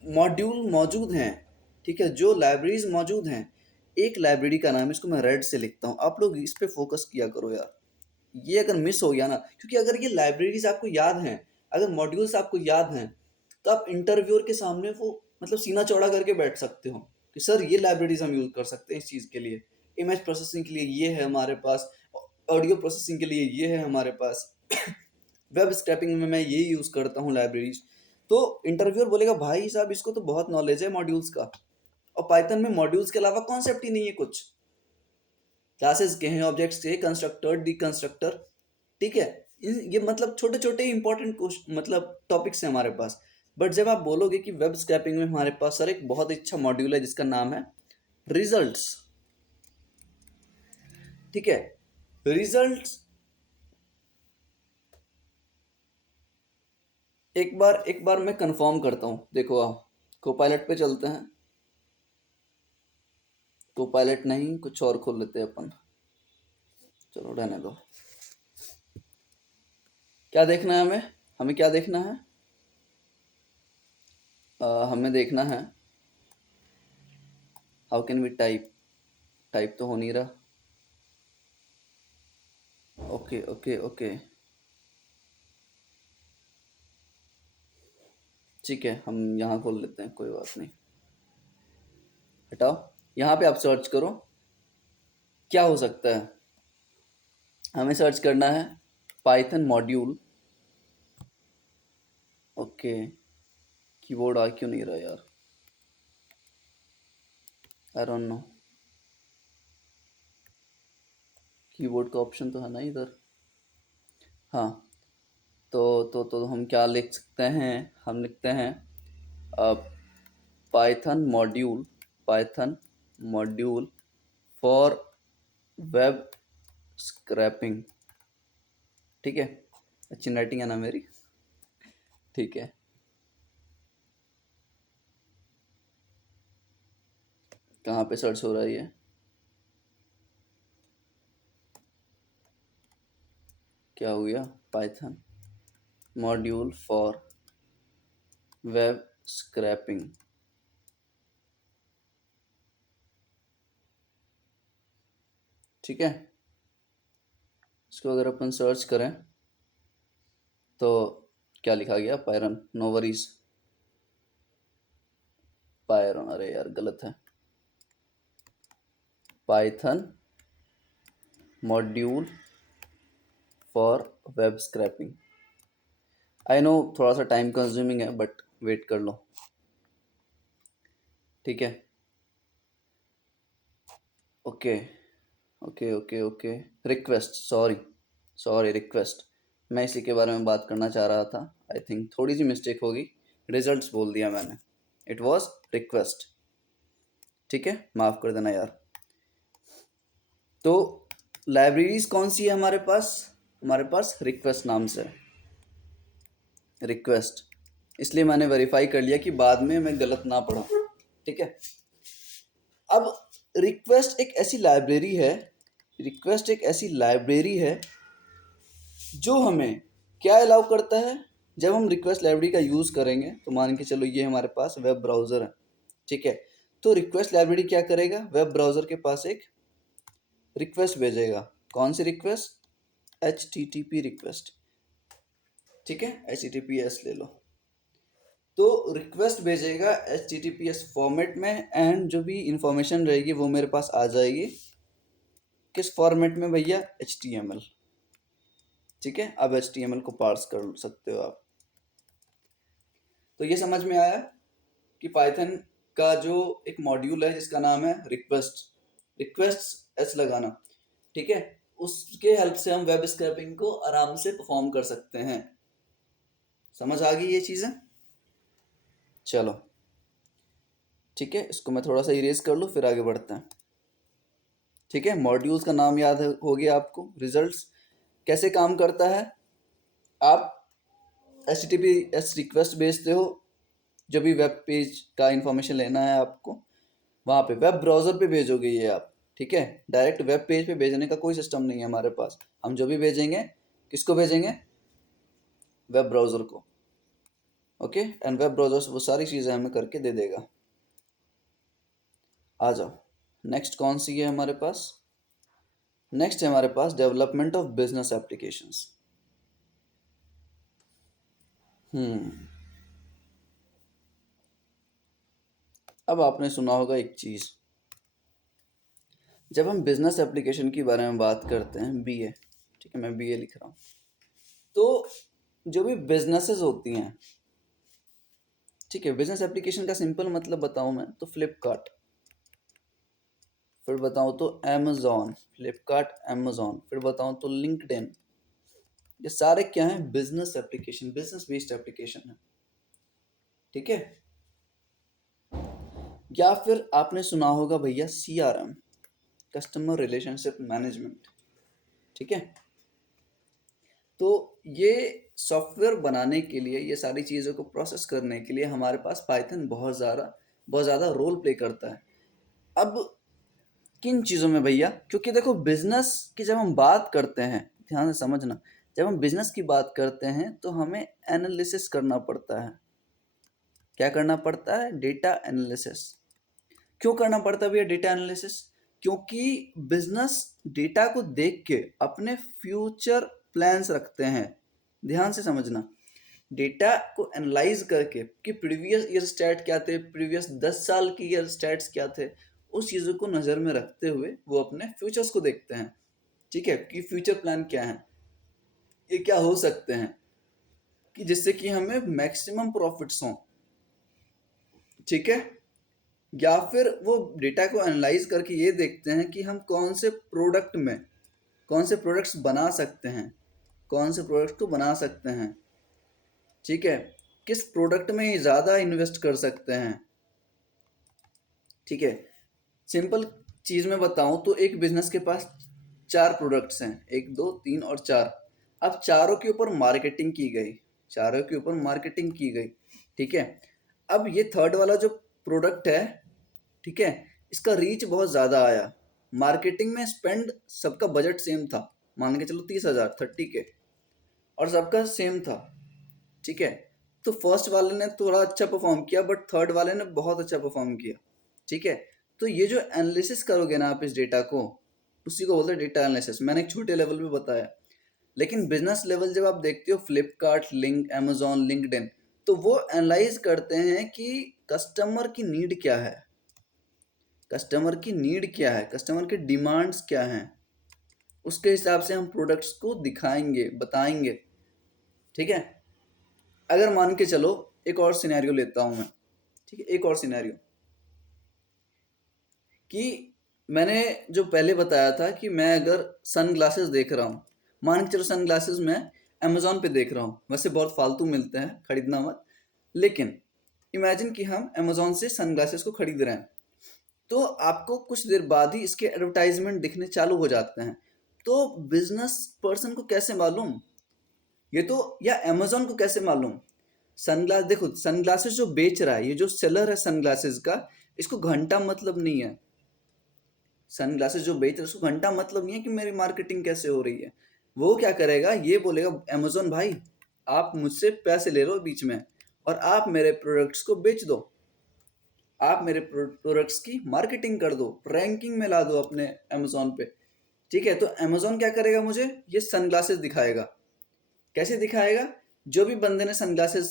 मॉड्यूल मौजूद हैं, ठीक है, जो लाइब्रेरीज मौजूद हैं, एक लाइब्रेरी का नाम, इसको मैं रेड से लिखता हूँ, आप लोग इस पे फोकस किया करो यार। ये अगर मिस हो गया ना, क्योंकि अगर ये लाइब्रेरीज आपको याद हैं, अगर मॉड्यूल्स आपको याद हैं, तो आप इंटरव्यूअर के सामने वो मतलब सीना चौड़ा करके बैठ सकते हो कि सर ये लाइब्रेरीज हम यूज़ कर सकते हैं इस चीज़ के लिए, इमेज प्रोसेसिंग के लिए ये है हमारे पास, ऑडियो प्रोसेसिंग के लिए ये है हमारे पास, वेब स्क्रैपिंग में मैं ये यूज़ करता हूँ लाइब्रेरीज। तो इंटरव्यूअर बोलेगा भाई साहब इसको तो बहुत नॉलेज है मॉड्यूल्स का, और पाइथन में मॉड्यूल्स के अलावा कॉन्सेप्ट ही नहीं है कुछ। क्लासेस के हैं, ऑब्जेक्ट्स के, कंस्ट्रक्टर, डिकंस्ट्रक्टर, ठीक है। ये मतलब छोटे छोटे इंपॉर्टेंट मतलब टॉपिक्स हैं हमारे पास। बट जब आप बोलोगे कि वेब स्क्रैपिंग में हमारे पास सर एक बहुत अच्छा मॉड्यूल है जिसका नाम है रिजल्ट्स, ठीक है। रिजल्ट्स, एक बार मैं कंफर्म करता हूँ, देखो आप कोपायलट पे चलते हैं। कोपायलट नहीं, कुछ और खोल लेते हैं अपन। चलो रहने दो। क्या देखना है हमें? हमें क्या देखना है? हमें देखना है how can we type. Type तो हो नहीं रहा। ओके ओके ओके, ठीक है, हम यहाँ खोल लेते हैं, कोई बात नहीं। हटाओ। यहाँ पे आप सर्च करो, क्या हो सकता है। हमें सर्च करना है पाइथन मॉड्यूल। ओके, कीबोर्ड आ क्यों नहीं रहा यार, आई डोंट नो। कीबोर्ड का ऑप्शन तो है ना इधर। हाँ, तो हम क्या लिख सकते हैं? हम लिखते हैं Python module, Python module for web scrapping, ठीक है। अच्छी राइटिंग है ना मेरी? ठीक है। कहाँ पे सर्च हो रहा है ये? क्या हो गया? Python module for web scrapping, ठीक है। इसको अगर अपन सर्च करें तो क्या लिखा गया? पायरन, नो वरीज। पायरन, अरे यार गलत है। Python module for web scrapping. I know थोड़ा सा टाइम कंज्यूमिंग है बट वेट कर लो, ठीक है। Okay okay okay okay, request, sorry sorry, request. मैं इसी के बारे में बात करना चाह रहा था। आई थिंक थोड़ी सी मिस्टेक होगी, रिजल्ट्स बोल दिया मैंने। इट वॉज रिक्वेस्ट, ठीक है, माफ़ कर देना यार। तो लाइब्रेरीज कौन सी है हमारे पास? हमारे पास रिक्वेस्ट नाम से है, रिक्वेस्ट। इसलिए मैंने वेरीफाई कर लिया कि बाद में मैं गलत ना पढ़ूं, ठीक है। अब रिक्वेस्ट एक ऐसी लाइब्रेरी है, रिक्वेस्ट एक ऐसी लाइब्रेरी है जो हमें क्या अलाउ करता है। जब हम रिक्वेस्ट लाइब्रेरी का यूज़ करेंगे तो मान के चलो ये हमारे पास वेब ब्राउज़र है, ठीक है। तो रिक्वेस्ट लाइब्रेरी क्या करेगा? वेब ब्राउज़र के पास एक रिक्वेस्ट भेजेगा। कौन सी रिक्वेस्ट? HTTP रिक्वेस्ट, ठीक है। HTTPS ले लो। तो रिक्वेस्ट भेजेगा HTTPS फॉर्मेट में, एंड जो भी इंफॉर्मेशन रहेगी वो मेरे पास आ जाएगी किस फॉर्मेट में भैया? HTML, ठीक है। अब HTML को पार्स कर सकते हो आप। तो ये समझ में आया कि पाइथन का जो एक मॉड्यूल है जिसका नाम है रिक्वेस्ट, रिक्वेस्ट एस लगाना, ठीक है, उसके हेल्प से हम वेब स्क्रैपिंग को आराम से परफॉर्म कर सकते हैं। समझ आ गई ये चीज़ें? चलो ठीक है, इसको मैं थोड़ा सा इरेज कर लूँ फिर आगे बढ़ते हैं, ठीक है। मॉड्यूल्स का नाम याद हो गया आपको। रिजल्ट्स कैसे काम करता है? आप HTTPS रिक्वेस्ट भेजते हो, जो भी वेब पेज का इंफॉर्मेशन लेना है आपको, वहाँ पे वेब ब्राउज़र पे भेजोगे ये आप, ठीक है। डायरेक्ट वेब पेज पे भेजने का कोई सिस्टम नहीं है हमारे पास। हम जो भी भेजेंगे किसको भेजेंगे? वेब ब्राउज़र को, ओके। एंड वेब ब्राउज़र से वो सारी चीज़ें हमें करके दे देगा। आ जाओ, नेक्स्ट कौन सी है हमारे पास? नेक्स्ट है हमारे पास डेवलपमेंट ऑफ बिजनेस एप्लीकेशंस। हम्म, अब आपने सुना होगा एक चीज़, जब हम बिजनेस एप्लीकेशन के बारे में बात करते हैं, BA, ठीक है, मैं BA लिख रहा हूँ। तो जो भी बिजनेसेस होती हैं, ठीक है, बिजनेस एप्लीकेशन का सिंपल मतलब बताऊं मैं तो फ्लिपकार्ट, फिर बताऊं तो अमेजोन, फ्लिपकार्ट अमेजोन, फिर बताऊं तो लिंक्डइन, ये सारे क्या हैं? Business application, business based application है। ठीक है। या फिर आपने सुना होगा भैया CRM, कस्टमर रिलेशनशिप मैनेजमेंट। ठीक है। तो ये सॉफ्टवेयर बनाने के लिए, ये सारी चीज़ों को प्रोसेस करने के लिए हमारे पास पाइथन बहुत ज़्यादा रोल प्ले करता है। अब किन चीज़ों में भैया? क्योंकि देखो बिजनेस की जब हम बात करते हैं, ध्यान से समझना, जब हम बिजनेस की बात करते हैं तो हमें एनालिसिस करना पड़ता है। क्या करना पड़ता है? Data analysis. क्यों करना पड़ता है भैया डेटा एनालिसिस? क्योंकि बिजनेस डेटा को देख के अपने फ्यूचर प्लान्स रखते हैं। ध्यान से समझना, डेटा को एनालाइज करके कि प्रीवियस ईयर स्टैट क्या थे, प्रीवियस 10 साल की ईयर स्टैट्स क्या थे, उस चीज़ों को नज़र में रखते हुए वो अपने फ्यूचर्स को देखते हैं। ठीक है, कि फ्यूचर प्लान क्या है, ये क्या हो सकते हैं, कि जिससे कि हमें मैक्सिमम प्रॉफिट्स हों। ठीक है। या फिर वो डेटा को एनालाइज करके ये देखते हैं कि हम कौन से प्रोडक्ट में, कौन से प्रोडक्ट्स बना सकते हैं, कौन से प्रोडक्ट को बना सकते हैं। ठीक है, किस प्रोडक्ट में ज़्यादा इन्वेस्ट कर सकते हैं। ठीक है। सिंपल चीज़ में बताऊं तो एक बिजनेस के पास 4 प्रोडक्ट्स हैं, 1 2 3 और 4। अब चारों के ऊपर मार्केटिंग की गई, चारों के ऊपर मार्केटिंग की गई। ठीक है। अब ये थर्ड वाला जो प्रोडक्ट है, ठीक है, इसका रीच बहुत ज़्यादा आया। मार्केटिंग में स्पेंड सबका बजट सेम था, मान के चलो 30,000, 30K, और सबका सेम था। ठीक है। तो फर्स्ट वाले ने थोड़ा अच्छा परफॉर्म किया, बट थर्ड वाले ने बहुत अच्छा परफॉर्म किया। ठीक है। तो ये जो एनालिसिस करोगे ना आप इस डेटा को, उसी को बोलते हैं डेटा एनालिसिस। मैंने एक छोटे लेवल पे बताया, लेकिन बिजनेस लेवल जब आप देखते हो, फ्लिपकार्ट, लिंक, अमेजोन, लिंक्डइन, तो वो एनालाइज करते हैं कि कस्टमर की नीड क्या है, कस्टमर की नीड क्या है, कस्टमर के डिमांड्स क्या हैं, उसके हिसाब से हम प्रोडक्ट्स को दिखाएंगे, बताएंगे। ठीक है। अगर मान के चलो, एक और सिनेरियो लेता हूं मैं। ठीक है, एक और सिनेरियो, कि मैंने जो पहले बताया था कि मैं अगर सन ग्लासेस देख रहा हूँ, मान के चलो सन ग्लासेस मैं अमेजोन पे देख रहा हूँ, वैसे बहुत फालतू मिलते हैं, खरीदना मत। लेकिन इमेजिन कि हम अमेजोन से सन ग्लासेस को खरीद रहे हैं, तो आपको कुछ देर बाद ही इसके एडवर्टाइजमेंट दिखने चालू हो जाते हैं। तो बिजनेस पर्सन को कैसे मालूम ये तो, या अमेजोन को कैसे मालूम? सनग्लास देखो, सनग्लासेस जो बेच रहा है, ये जो सेलर है सनग्लासेस का, इसको घंटा मतलब नहीं है। सनग्लासेस जो बेच रहा है उसको घंटा मतलब नहीं है कि मेरी मार्केटिंग कैसे हो रही है। वो क्या करेगा, ये बोलेगा अमेजोन भाई, आप मुझसे पैसे ले लो बीच में, और आप मेरे प्रोडक्ट्स को बेच दो, आप मेरे प्रोडक्ट्स की मार्केटिंग कर दो, रैंकिंग में ला दो अपने अमेजोन पे। ठीक है। तो अमेजोन क्या करेगा, मुझे ये सनग्लासेस दिखाएगा। कैसे दिखाएगा? जो भी बंदे ने सनग्लासेस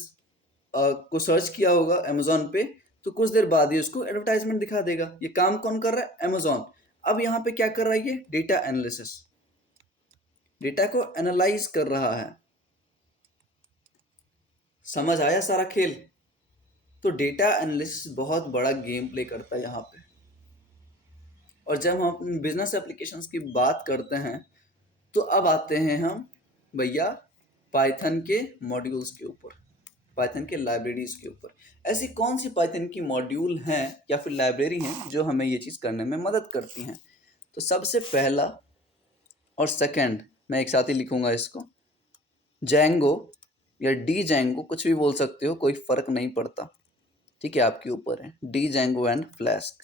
को सर्च किया होगा अमेजोन पे, तो कुछ देर बाद ही उसको एडवर्टाइजमेंट दिखा देगा। ये काम कौन कर रहा है? अमेजोन। अब यहाँ पे क्या कर रहा है? ये डेटा एनालिसिस, डेटा को एनालाइज कर रहा है। समझ आया सारा खेल? तो डेटा एनालिसिस बहुत बड़ा गेम प्ले करता है यहाँ पे। और जब हम बिजनेस एप्लीकेशंस की बात करते हैं, तो अब आते हैं हम भैया पाइथन के मॉड्यूल्स के ऊपर, पाइथन के लाइब्रेरीज के ऊपर। ऐसी कौन सी पाइथन की मॉड्यूल हैं या फिर लाइब्रेरी हैं जो हमें ये चीज़ करने में मदद करती हैं? तो सबसे पहला और सेकंड मैं एक साथ ही लिखूंगा इसको, जैंगो या डी जैंगो, कुछ भी बोल सकते हो, कोई फर्क नहीं पड़ता। ठीक है, आपके ऊपर है। D Django and flask,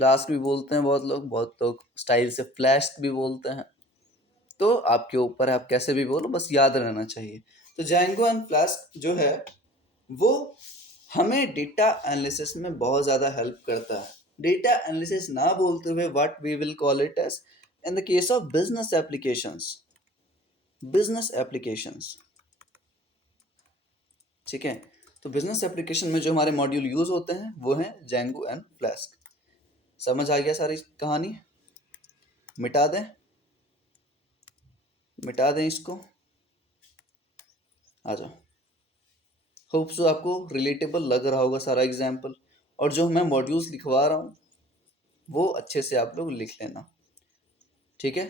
flask भी बोलते हैं बहुत लोग स्टाइल से फ्लैस्क भी बोलते हैं। तो आपके ऊपर है, आप कैसे भी बोलो, बस याद रहना चाहिए। तो जैंगो एंड फ्लास्क जो है वो हमें डेटा एनालिसिस में बहुत ज़्यादा हेल्प करता है। डेटा एनालिसिस ना बोलते हुए what we will call it as in the case of business applications, business applications. ठीक है। तो बिजनेस एप्लीकेशन में जो हमारे मॉड्यूल यूज होते हैं वो हैं जैंगो एंड फ्लास्क। समझ आ गया सारी कहानी? मिटा दें, मिटा दें इसको, आ जाओ। होप सो आपको रिलेटेबल लग रहा होगा सारा एग्जाम्पल, और जो मैं मॉड्यूल्स लिखवा रहा हूँ वो अच्छे से आप लोग लिख लेना। ठीक है।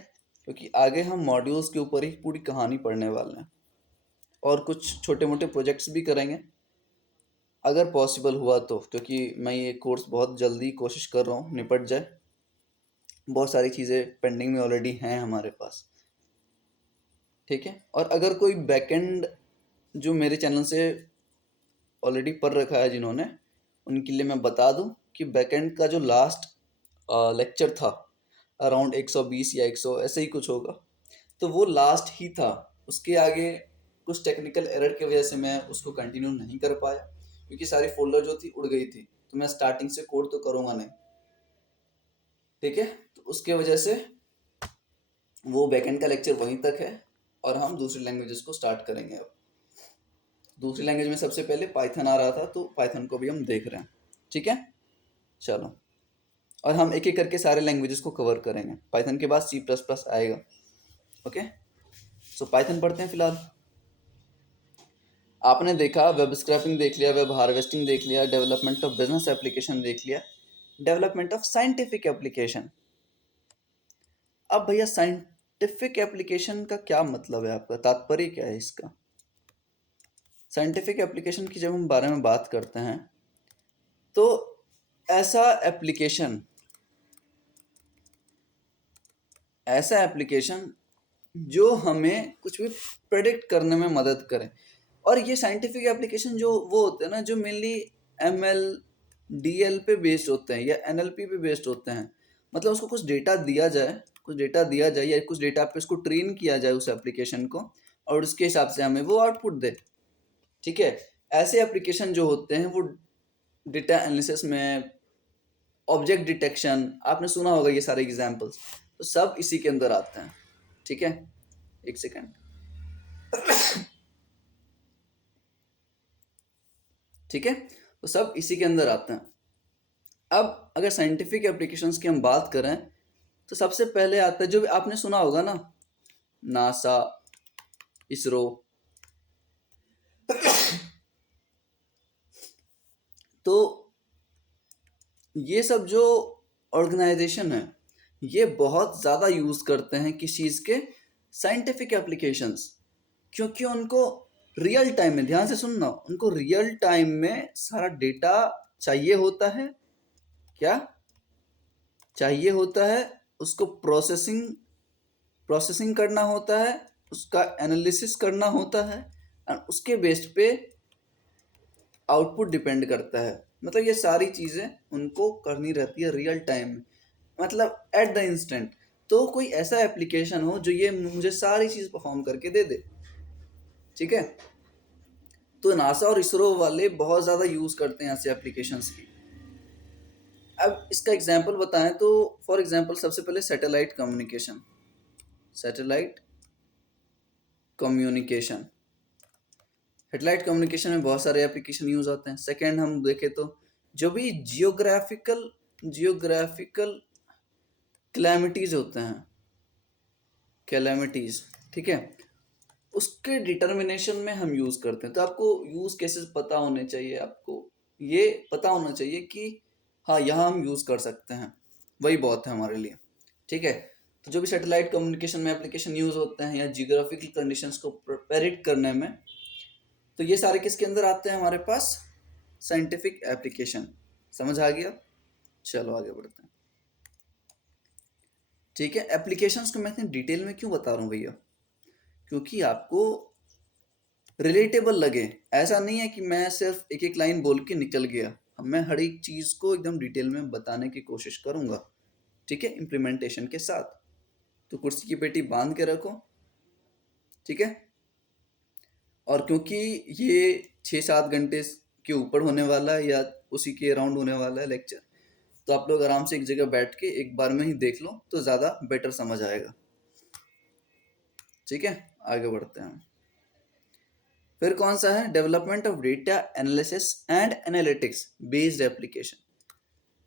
क्योंकि आगे हम मॉड्यूल्स के ऊपर ही पूरी कहानी पढ़ने वाले हैं और कुछ छोटे मोटे प्रोजेक्ट्स भी करेंगे अगर पॉसिबल हुआ तो, क्योंकि मैं ये कोर्स बहुत जल्दी कोशिश कर रहा हूँ निपट जाए। बहुत सारी चीज़ें पेंडिंग में ऑलरेडी हैं हमारे पास, ठीक है। और अगर कोई बैकएंड जो मेरे चैनल से ऑलरेडी पढ़ रखा है जिन्होंने, उनके लिए मैं बता दूं कि बैकएंड का जो लास्ट लेक्चर था अराउंड 120 या 100 ऐसे ही कुछ होगा, तो वो लास्ट ही था। उसके आगे कुछ टेक्निकल एरर की वजह से मैं उसको कंटिन्यू नहीं कर पाया, क्योंकि सारी फोल्डर जो थी उड़ गई थी, तो मैं स्टार्टिंग से कोड तो करूँगा नहीं, ठीक है। तो उसके वजह से वो बैकएंड का लेक्चर वहीं तक है और हम दूसरी लैंग्वेजेस को स्टार्ट करेंगे। अब दूसरी लैंग्वेज में सबसे पहले पाइथन आ रहा था, तो पाइथन को भी हम देख रहे हैं, ठीक है। चलो, और हम एक एक करके सारे लैंग्वेजेस को कवर करेंगे। पाइथन के बाद सी प्लस प्लस आएगा, ओके। सो पाइथन पढ़ते हैं फिलहाल। आपने देखा वेब स्क्रैपिंग देख लिया, वेब हार्वेस्टिंग देख लिया, डेवलपमेंट ऑफ बिजनेस एप्लीकेशन देख लिया, डेवलपमेंट ऑफ साइंटिफिक एप्लीकेशन। अब भैया साइंटिफिक एप्लीकेशन का क्या मतलब है, आपका तात्पर्य क्या है इसका? साइंटिफिक एप्लीकेशन की जब हम बारे में बात करते हैं तो ऐसा एप्लीकेशन जो हमें कुछ भी प्रेडिक्ट करने में मदद करे। और ये साइंटिफिक एप्लीकेशन जो वो होते हैं ना, जो मेनली ML DL पे बेस्ड होते हैं या NLP पे बेस्ड होते हैं। मतलब उसको कुछ डेटा दिया जाए या कुछ डेटा पे उसको ट्रेन किया जाए उस एप्लीकेशन को, और उसके हिसाब से हमें वो आउटपुट दे, ठीक है। ऐसे एप्लीकेशन जो होते हैं वो डेटा एनालिसिस में, ऑब्जेक्ट डिटेक्शन, आपने सुना होगा ये सारे एग्जांपल्स, तो सब इसी के अंदर आते हैं, ठीक है। एक सेकेंड, ठीक है। तो सब इसी के अंदर आते हैं। अब अगर साइंटिफिक एप्लीकेशंस की हम बात करें तो सबसे पहले आता है जो भी आपने सुना होगा ना, नासा, इसरो। तो ये सब जो ऑर्गेनाइजेशन है ये बहुत ज़्यादा यूज़ करते हैं किस चीज़ के, साइंटिफिक एप्लीकेशंस। क्योंकि उनको रियल टाइम में, ध्यान से सुनना, उनको रियल टाइम में सारा डेटा चाहिए होता है। क्या चाहिए होता है? उसको प्रोसेसिंग करना होता है, उसका एनालिसिस करना होता है, और उसके बेस्ड पे आउटपुट डिपेंड करता है। मतलब ये सारी चीज़ें उनको करनी रहती है रियल टाइम में, मतलब एट द इंस्टेंट। तो कोई ऐसा एप्लीकेशन हो जो ये मुझे सारी चीज़ परफॉर्म करके दे दे, ठीक है। तो नासा और इसरो वाले बहुत ज़्यादा यूज़ करते हैं ऐसे एप्लीकेशंस की। अब इसका एग्जांपल बताएं तो फॉर एग्जांपल सबसे पहले सैटेलाइट कम्युनिकेशन सैटेलाइट कम्युनिकेशन में बहुत सारे एप्लीकेशन यूज़ होते हैं। सेकंड हम देखें तो जो भी जियोग्राफिकल कैलेमिटीज़ होते हैं, कैलेमिटीज़, ठीक है, उसके डिटर्मिनेशन में हम यूज़ करते हैं। तो आपको यूज़ केसेस पता होने चाहिए, आपको ये पता होना चाहिए कि हाँ यहाँ हम यूज़ कर सकते हैं, वही बहुत है हमारे लिए, ठीक है। तो जो भी सैटेलाइट कम्युनिकेशन में एप्लीकेशन यूज़ होते हैं या जियोग्राफिकल कंडीशंस को प्रेडिक्ट करने में, तो ये सारे किसके अंदर आते हैं हमारे पास, साइंटिफिक एप्लीकेशन। समझ आ गया? चलो आगे बढ़ते हैं, ठीक है। एप्लीकेशंस को मैं इतनी डिटेल में क्यों बता रहा हूँ भैया, क्योंकि आपको रिलेटेबल लगे। ऐसा नहीं है कि मैं सिर्फ एक एक लाइन बोल के निकल गया, मैं हर एक चीज़ को एकदम डिटेल में बताने की कोशिश करूँगा, ठीक है, इम्प्लीमेंटेशन के साथ। तो कुर्सी की पेटी बांध के रखो, ठीक है। और क्योंकि ये 6-7 घंटे के ऊपर होने वाला है या उसी के अराउंड होने वाला है लेक्चर, तो आप लोग आराम से एक जगह बैठ के एक बार में ही देख लो तो ज़्यादा बेटर समझ आएगा, ठीक है। आगे बढ़ते हैं। फिर कौन सा है, development of data analysis and analytics based application,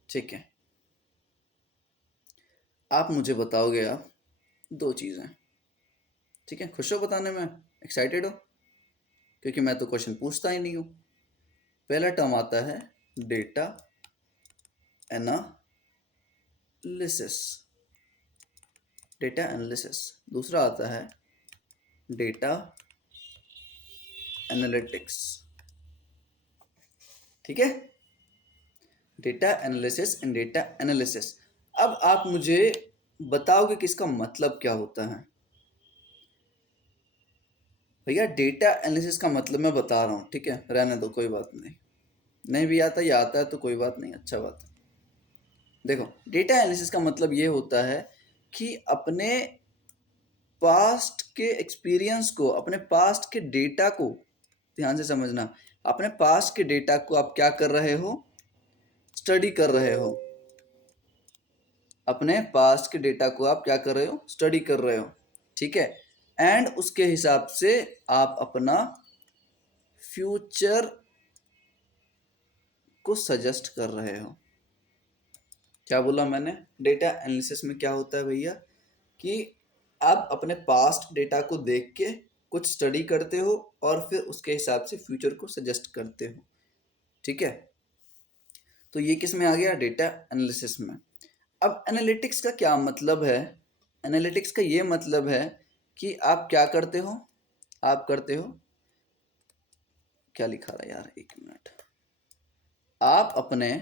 ठीक है। आप मुझे बताओगे आप दो चीज़ें, ठीक है। खुश हो बताने में, एक्साइटेड हो? क्योंकि मैं तो क्वेश्चन पूछता ही नहीं हूँ। पहला टर्म आता है डेटा एनालिसिस, डेटा एनालिसिस। दूसरा आता है डेटा एनालिटिक्स। ठीक है, data analysis and data analysis. अब आप मुझे बताओगे कि इसका मतलब क्या होता है। भैया डेटा एनालिसिस का मतलब मैं बता रहा हूँ, ठीक है, रहने दो, कोई बात नहीं। नहीं भी आता या आता है तो कोई बात नहीं, अच्छा बात है। देखो, डेटा एनालिसिस का मतलब ये होता है कि अपने पास्ट के एक्सपीरियंस को, अपने पास्ट के डेटा को, ध्यान से समझना, अपने पास्ट के डेटा को आप क्या कर रहे हो, स्टडी कर रहे हो। अपने पास्ट के डेटा को आप क्या कर रहे हो, स्टडी कर रहे हो, ठीक है। एंड उसके हिसाब से आप अपना फ्यूचर को सजेस्ट कर रहे हो। क्या बोला मैंने, डेटा एनालिसिस में क्या होता है भैया कि आप अपने पास्ट डेटा को देख के कुछ स्टडी करते हो और फिर उसके हिसाब से फ्यूचर को सजेस्ट करते हो, ठीक है। तो ये किस में आ गया, डेटा एनालिसिस में। अब एनालिटिक्स का क्या मतलब है, एनालिटिक्स का ये मतलब है कि आप क्या करते हो, आप करते हो, क्या लिखा रहा है यार, एक मिनट, आप अपने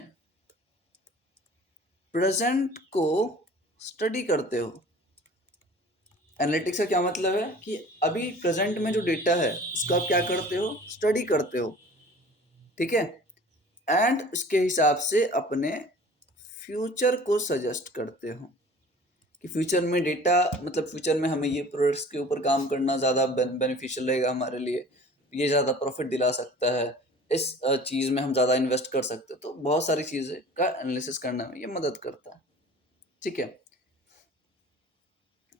प्रेजेंट को स्टडी करते हो। एनालिटिक्स का क्या मतलब है कि अभी प्रेजेंट में जो डेटा है उसका आप क्या करते हो, स्टडी करते हो, ठीक है। एंड उसके हिसाब से अपने फ्यूचर को सजेस्ट करते हो कि फ्यूचर में डेटा, मतलब फ्यूचर में हमें ये प्रोडक्ट्स के ऊपर काम करना ज़्यादा बेनिफिशियल रहेगा हमारे लिए, ये ज़्यादा प्रॉफिट दिला सकता है, इस चीज़ में हम ज़्यादा इन्वेस्ट कर सकते हैं। तो बहुत सारी चीज़ें का एनालिसिस करने में ये मदद करता है, ठीक है।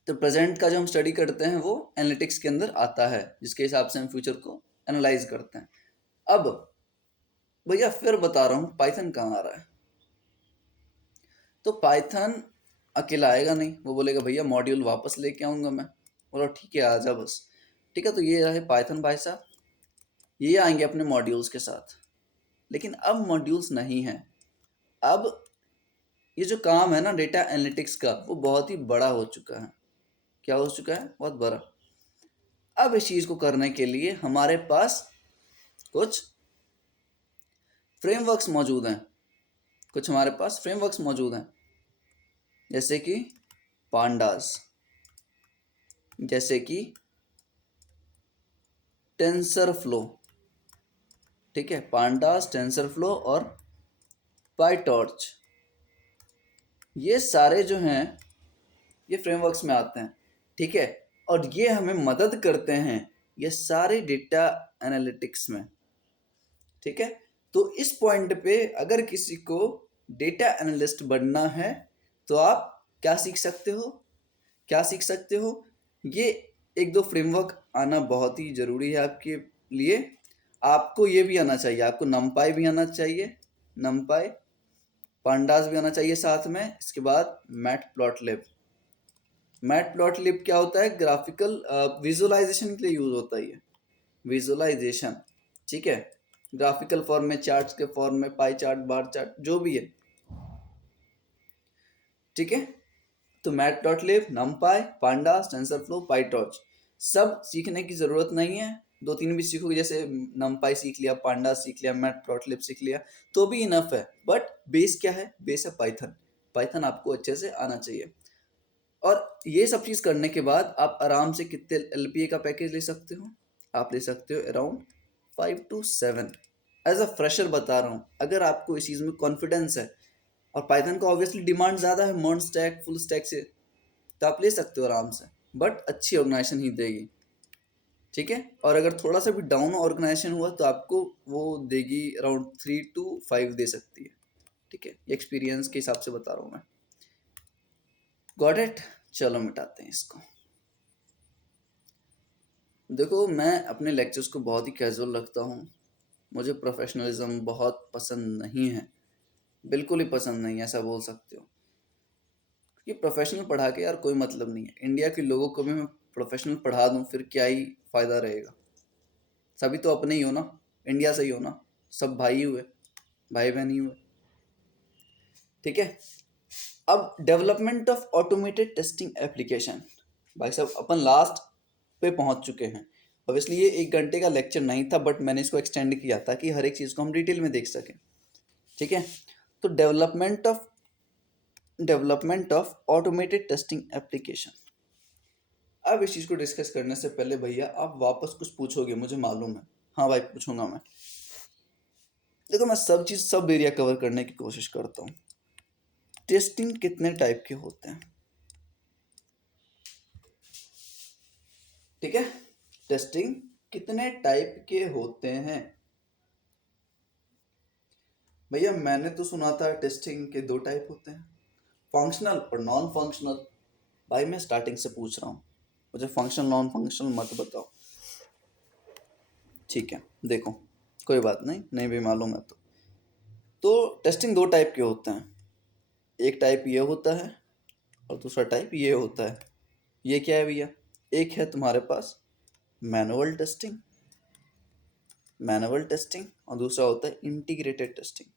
तो प्रेजेंट का जो हम स्टडी करते हैं वो एनालिटिक्स के अंदर आता है, जिसके हिसाब से हम फ्यूचर को एनालाइज करते हैं। अब भैया फिर बता रहा हूँ, पाइथन कहाँ आ रहा है। तो पाइथन अकेला आएगा नहीं, वो बोलेगा भैया मॉड्यूल वापस लेके आऊँगा मैं। बोला ठीक है, आ जा बस। ठीक है, तो ये रहे पाइथन भाई साहब, ये आएंगे अपने मॉड्यूल्स के साथ। लेकिन अब मॉड्यूल्स नहीं हैं। अब ये जो काम है ना डेटा एनालिटिक्स का, वो बहुत ही बड़ा हो चुका है। क्या हो चुका है, बहुत बड़ा। अब इस चीज़ को करने के लिए हमारे पास कुछ फ्रेमवर्क्स मौजूद हैं, कुछ हमारे पास फ्रेमवर्क्स मौजूद हैं, जैसे कि पांडास, जैसे कि टेंसर फ्लो, ठीक है, पांडास, टेंसर फ्लो और पाईटॉर्च, ये सारे जो हैं ये फ्रेमवर्क्स में आते हैं, ठीक है। और ये हमें मदद करते हैं ये सारे डेटा एनालिटिक्स में, ठीक है। तो इस पॉइंट पे अगर किसी को डेटा एनालिस्ट बनना है तो आप क्या सीख सकते हो, क्या सीख सकते हो, ये एक दो फ्रेमवर्क आना बहुत ही ज़रूरी है आपके लिए। आपको ये भी आना चाहिए, आपको नमपाई भी आना चाहिए, नमपाई, पांडास भी आना चाहिए साथ में। इसके बाद मैट प्लॉट लिब, मैट प्लॉट लिब क्या होता है, ग्राफिकल विजुअलाइजेशन के लिए यूज होता है ये, विजुअलाइजेशन, ठीक है। ग्राफिकल फॉर्म में, चार्ट्स के फॉर्म में, पाई चार्ट, बार चार्ट, जो भी है, ठीक है। तो मैट डॉट लिब, नमपाई, पांडास, टेंसरफ्लो, पाईटॉर्च, सब सीखने की ज़रूरत नहीं है। दो तीन भी सीखोगे, जैसे नमपाई सीख लिया, पांडास सीख लिया, मैट डॉट लिब सीख लिया, तो भी इनफ है। बट बेस क्या है, बेस है पाइथन। पाइथन आपको अच्छे से आना चाहिए। और ये सब चीज़ करने के बाद आप आराम से कितने एलपीए का पैकेज ले सकते हो, आप ले सकते हो around 5 to 7। As a fresher बता रहा हूँ, अगर आपको इस चीज़ में कॉन्फिडेंस है, और पाइथन का ऑब्वियसली डिमांड ज़्यादा है मर्न स्टैक, फुल स्टैक से, तो आप ले सकते हो आराम से, बट अच्छी ऑर्गेनाइजेशन ही देगी, ठीक है। और अगर थोड़ा सा भी डाउन ऑर्गेनाइजेशन हुआ तो आपको वो देगी अराउंड 3 to 5 दे सकती है, ठीक है। एक्सपीरियंस के हिसाब से बता रहा हूँ मैं। गॉट इट, चलो मिटाते हैं इसको। देखो, मैं अपने लेक्चर्स को बहुत ही कैजुअल रखता हूँ, मुझे प्रोफेशनलिज्म बहुत पसंद नहीं है, बिल्कुल ही पसंद नहीं है, ऐसा बोल सकते हो। कि प्रोफेशनल पढ़ा के यार कोई मतलब नहीं है। इंडिया के लोगों को भी मैं प्रोफेशनल पढ़ा दूँ फिर क्या ही फ़ायदा रहेगा। सभी तो अपने ही हो ना, इंडिया से ही हो ना, सब भाई हुए, भाई बहन ही हुए, ठीक है। अब development of automated testing application, भाई साहब अपन लास्ट पे पहुंच चुके हैं। ऑब्वियसली ये 1 घंटे का लेक्चर नहीं था, बट मैंने इसको एक्सटेंड किया ताकि हर एक चीज़ को हम डिटेल में देख सकें। ठीक है, तो development of automated testing application. अब इस चीज़ को डिस्कस करने से पहले भैया आप वापस कुछ पूछोगे, मुझे मालूम है। हाँ भाई, पूछूंगा मैं। देखो, मैं सब एरिया कवर करने की कोशिश करता हूँ। टेस्टिंग कितने टाइप के होते हैं? ठीक है, टेस्टिंग कितने टाइप के होते हैं? भैया मैंने तो सुना था टेस्टिंग के 2 टाइप होते हैं, फंक्शनल और नॉन फंक्शनल। भाई मैं स्टार्टिंग से पूछ रहा हूँ, मुझे फंक्शनल नॉन फंक्शनल मत बताओ। ठीक है, देखो, कोई बात नहीं, नहीं भी मालूम है तो टेस्टिंग 2 टाइप के होते हैं। एक टाइप ये होता है और दूसरा टाइप ये होता है। ये क्या है भैया? एक है तुम्हारे पास मैनुअल टेस्टिंग और दूसरा होता है इंटीग्रेटेड टेस्टिंग।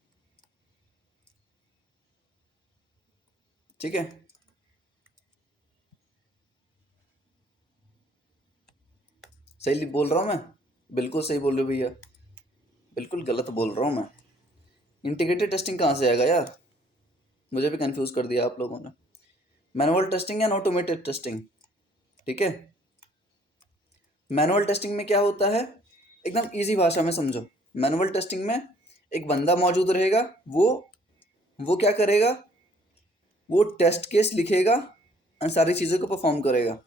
ठीक है, सही बोल रहा हूँ मैं? बिल्कुल सही बोल रहे हो भैया, बिल्कुल गलत बोल रहा हूँ मैं? इंटीग्रेटेड टेस्टिंग कहाँ से आएगा यार? मुझे भी कंफ्यूज कर दिया आप लोगों ने। Manual testing and automated testing. ठीक है, मैनुअल टेस्टिंग में क्या होता है, एकदम इजी भाषा में समझो। मैनुअल टेस्टिंग में एक बंदा मौजूद रहेगा, वो क्या करेगा, वो टेस्ट केस लिखेगा और सारी चीज़ों को परफॉर्म करेगा।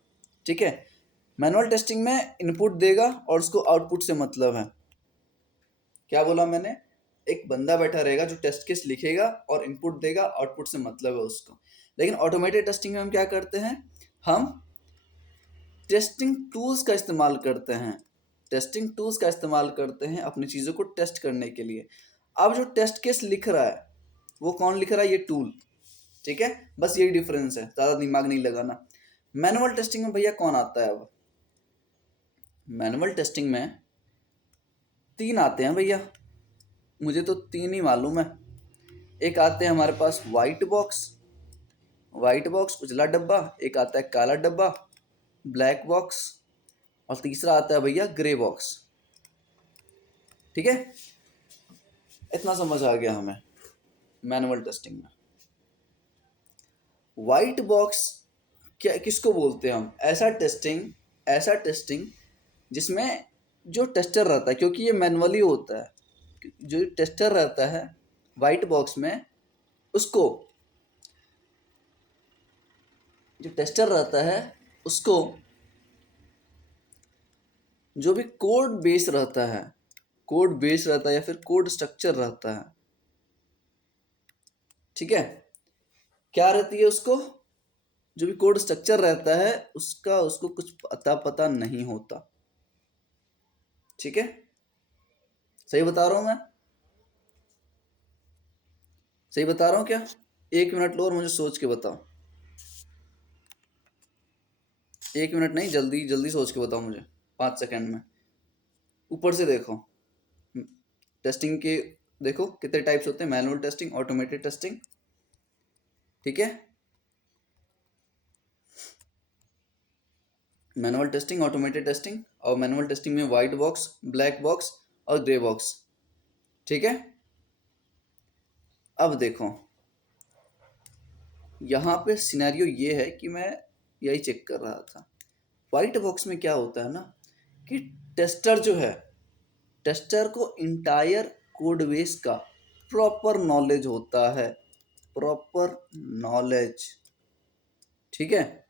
ठीक है, मैनुअल टेस्टिंग में इनपुट देगा और उसको आउटपुट से मतलब है। क्या बोला मैंने? एक बंदा बैठा रहेगा जो टेस्ट केस लिखेगा और इनपुट देगा, आउटपुट से मतलब है उसको। लेकिन ऑटोमेटेड टेस्टिंग में हम क्या करते हैं, हम टेस्टिंग टूल्स का इस्तेमाल करते हैं। टेस्टिंग टूल्स का इस्तेमाल करते हैं अपनी चीज़ों को टेस्ट करने के लिए। अब जो टेस्ट केस लिख रहा है वो कौन लिख रहा है? ये टूल। ठीक है, बस यही डिफरेंस है, ज़्यादा दिमाग नहीं लगाना। मैनुअल टेस्टिंग में भैया कौन आता है? अब मैनुअल टेस्टिंग में 3 आते हैं भैया, मुझे तो 3 ही मालूम है। एक आते हैं हमारे पास वाइट बॉक्स उजला डब्बा, एक आता है काला डब्बा ब्लैक बॉक्स, और तीसरा आता है भैया ग्रे बॉक्स। ठीक है, इतना समझ आ गया हमें मैनुअल टेस्टिंग में। वाइट बॉक्स क्या किसको बोलते हैं हम? ऐसा टेस्टिंग जिसमें जो टेस्टर रहता है, क्योंकि ये मैनुअली होता है, जो टेस्टर रहता है वाइट बॉक्स में, उसको जो टेस्टर रहता है उसको जो भी कोड बेस रहता है या फिर कोड स्ट्रक्चर रहता है, ठीक है, क्या रहती है उसको, जो भी कोड स्ट्रक्चर रहता है उसको कुछ पता नहीं होता। ठीक है, सही बता रहा हूं मैं? सही बता रहा हूँ क्या? 1 मिनट लो और मुझे सोच के बताओ। 1 मिनट नहीं, जल्दी जल्दी सोच के बताओ मुझे, 5 सेकंड में। ऊपर से देखो टेस्टिंग के, देखो कितने टाइप्स होते हैं, मैनुअल टेस्टिंग, ऑटोमेटेड टेस्टिंग। ठीक है, मैनुअल टेस्टिंग, ऑटोमेटेड टेस्टिंग, और मैनुअल टेस्टिंग में वाइट बॉक्स, ब्लैक बॉक्स और ग्रे बॉक्स। ठीक है, अब देखो यहाँ पे सिनेरियो ये है कि मैं यही चेक कर रहा था। वाइट बॉक्स में क्या होता है ना कि टेस्टर जो है, टेस्टर को इंटायर कोड बेस का प्रॉपर नॉलेज होता है, प्रॉपर नॉलेज। ठीक है,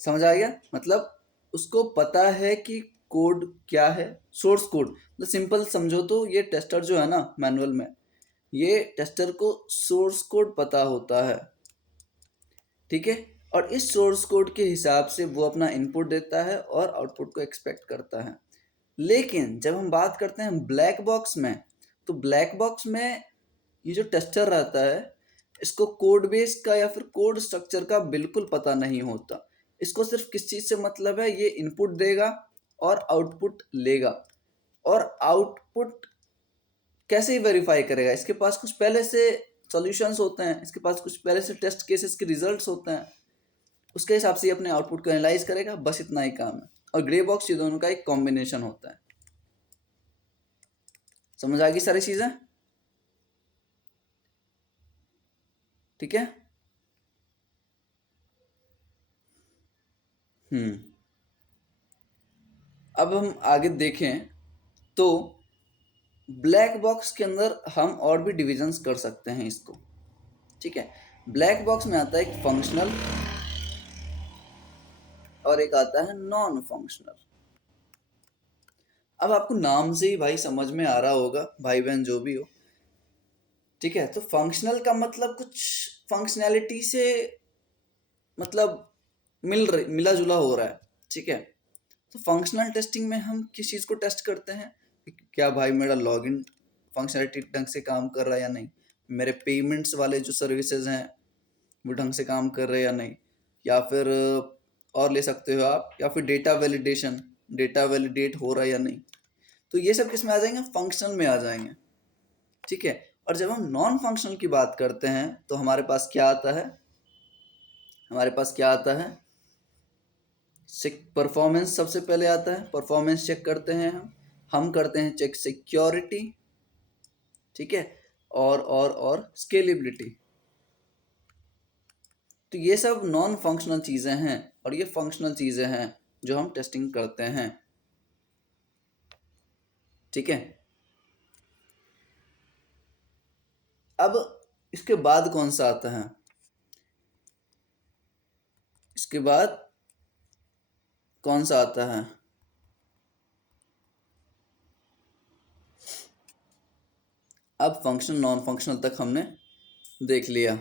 समझ आ गया? मतलब उसको पता है कि कोड क्या है, सोर्स कोड। मतलब सिंपल समझो तो ये टेस्टर जो है ना मैनुअल में, ये टेस्टर को सोर्स कोड पता होता है। ठीक है, और इस सोर्स कोड के हिसाब से वो अपना इनपुट देता है और आउटपुट को एक्सपेक्ट करता है। लेकिन जब हम बात करते हैं ब्लैक बॉक्स में, तो ब्लैक बॉक्स में ये जो टेस्टर रहता है इसको कोड बेस का या फिर कोड स्ट्रक्चर का बिल्कुल पता नहीं होता। इसको सिर्फ किस चीज़ से मतलब है, ये इनपुट देगा और आउटपुट लेगा। और आउटपुट कैसे वेरीफाई करेगा? इसके पास कुछ पहले से सॉल्यूशंस होते हैं, इसके पास कुछ पहले से टेस्ट केसेस के रिजल्ट्स होते हैं, उसके हिसाब से ये अपने आउटपुट को एनालाइज करेगा, बस इतना ही काम है। और ग्रे बॉक्स ये दोनों का एक कॉम्बिनेशन होता है। समझ आ गई सारी चीजें? ठीक है। अब हम आगे देखें तो ब्लैक बॉक्स के अंदर हम और भी डिविजन्स कर सकते हैं इसको। ठीक है, ब्लैक बॉक्स में आता है एक फंक्शनल और एक आता है नॉन फंक्शनल। अब आपको नाम से ही भाई समझ में आ रहा होगा, भाई बहन जो भी हो, ठीक है, तो फंक्शनल का मतलब कुछ फंक्शनैलिटी से मतलब मिला जुला हो रहा है। ठीक है, तो फंक्शनल टेस्टिंग में हम किस चीज़ को टेस्ट करते हैं कि क्या भाई मेरा लॉगिन फंक्शनैलिटी ढंग से काम कर रहा है या नहीं, मेरे पेमेंट्स वाले जो सर्विसेज हैं वो ढंग से काम कर रहे हैं या नहीं, या फिर और ले सकते हो आप, या फिर डेटा वैलिडेशन, डेटा वैलिडेट हो रहा है या नहीं। तो ये सब किस में आ जाएंगे? फंक्शनल में आ जाएंगे। ठीक है, और जब हम नॉन फंक्शनल की बात करते हैं तो हमारे पास क्या आता है? हमारे पास क्या आता है? परफॉर्मेंस सबसे पहले आता है, परफॉर्मेंस चेक करते हैं हम करते हैं चेक सिक्योरिटी, ठीक है, और स्केलेबिलिटी। तो ये सब नॉन फंक्शनल चीज़ें हैं और ये फंक्शनल चीज़ें हैं जो हम टेस्टिंग करते हैं। ठीक है, अब इसके बाद कौन सा आता है? इसके बाद कौन सा आता है? अब फंक्शनल नॉन फंक्शनल तक हमने देख लिया।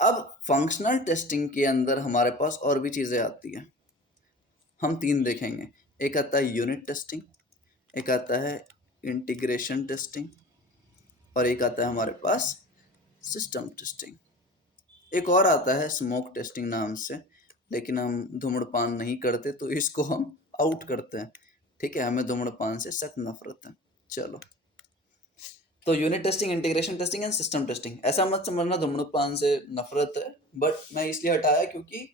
अब फंक्शनल टेस्टिंग के अंदर हमारे पास और भी चीज़ें आती हैं, हम 3 देखेंगे। एक आता है यूनिट टेस्टिंग, एक आता है इंटीग्रेशन टेस्टिंग और एक आता है हमारे पास सिस्टम टेस्टिंग। एक और आता है स्मोक टेस्टिंग नाम से, लेकिन हम धूम्रपान नहीं करते तो इसको हम आउट करते हैं। ठीक है, हमें धूम्रपान से सख्त नफरत है। चलो, तो unit testing, integration testing and system testing. ऐसा मत समझना धूम्रपान से नफरत है, बट मैं इसलिए हटाया क्योंकि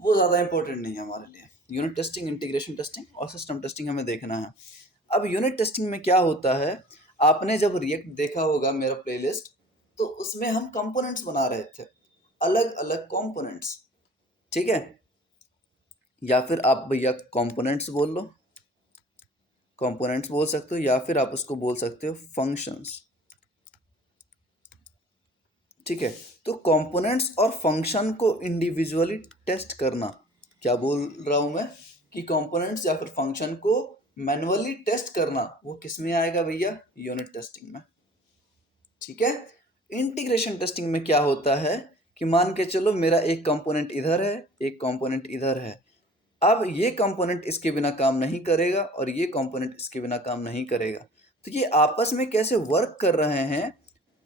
वो ज़्यादा इंपॉर्टेंट नहीं है हमारे लिए। यूनिट टेस्टिंग, इंटीग्रेशन टेस्टिंग और सिस्टम टेस्टिंग हमें देखना है। अब यूनिट टेस्टिंग में क्या होता है, आपने जब रिएक्ट देखा होगा मेरा प्लेलिस्ट, तो उसमें हम कंपोनेंट्स बना रहे थे, अलग अलग कंपोनेंट्स। ठीक है, या फिर आप भैया कंपोनेंट्स बोल लो, कंपोनेंट्स बोल सकते हो, या फिर आप उसको बोल सकते हो फंक्शंस। ठीक है, तो कंपोनेंट्स और फंक्शन को इंडिविजुअली टेस्ट करना, क्या बोल रहा हूं मैं कि कंपोनेंट्स या फिर फंक्शन को मैनुअली टेस्ट करना, वो किस में आएगा भैया? यूनिट टेस्टिंग में। ठीक है, इंटीग्रेशन टेस्टिंग में क्या होता है कि मान के चलो मेरा एक कंपोनेंट इधर है, एक कंपोनेंट इधर है। अब ये कंपोनेंट इसके बिना काम नहीं करेगा और ये कंपोनेंट इसके बिना काम नहीं करेगा, तो ये आपस में कैसे वर्क कर रहे हैं,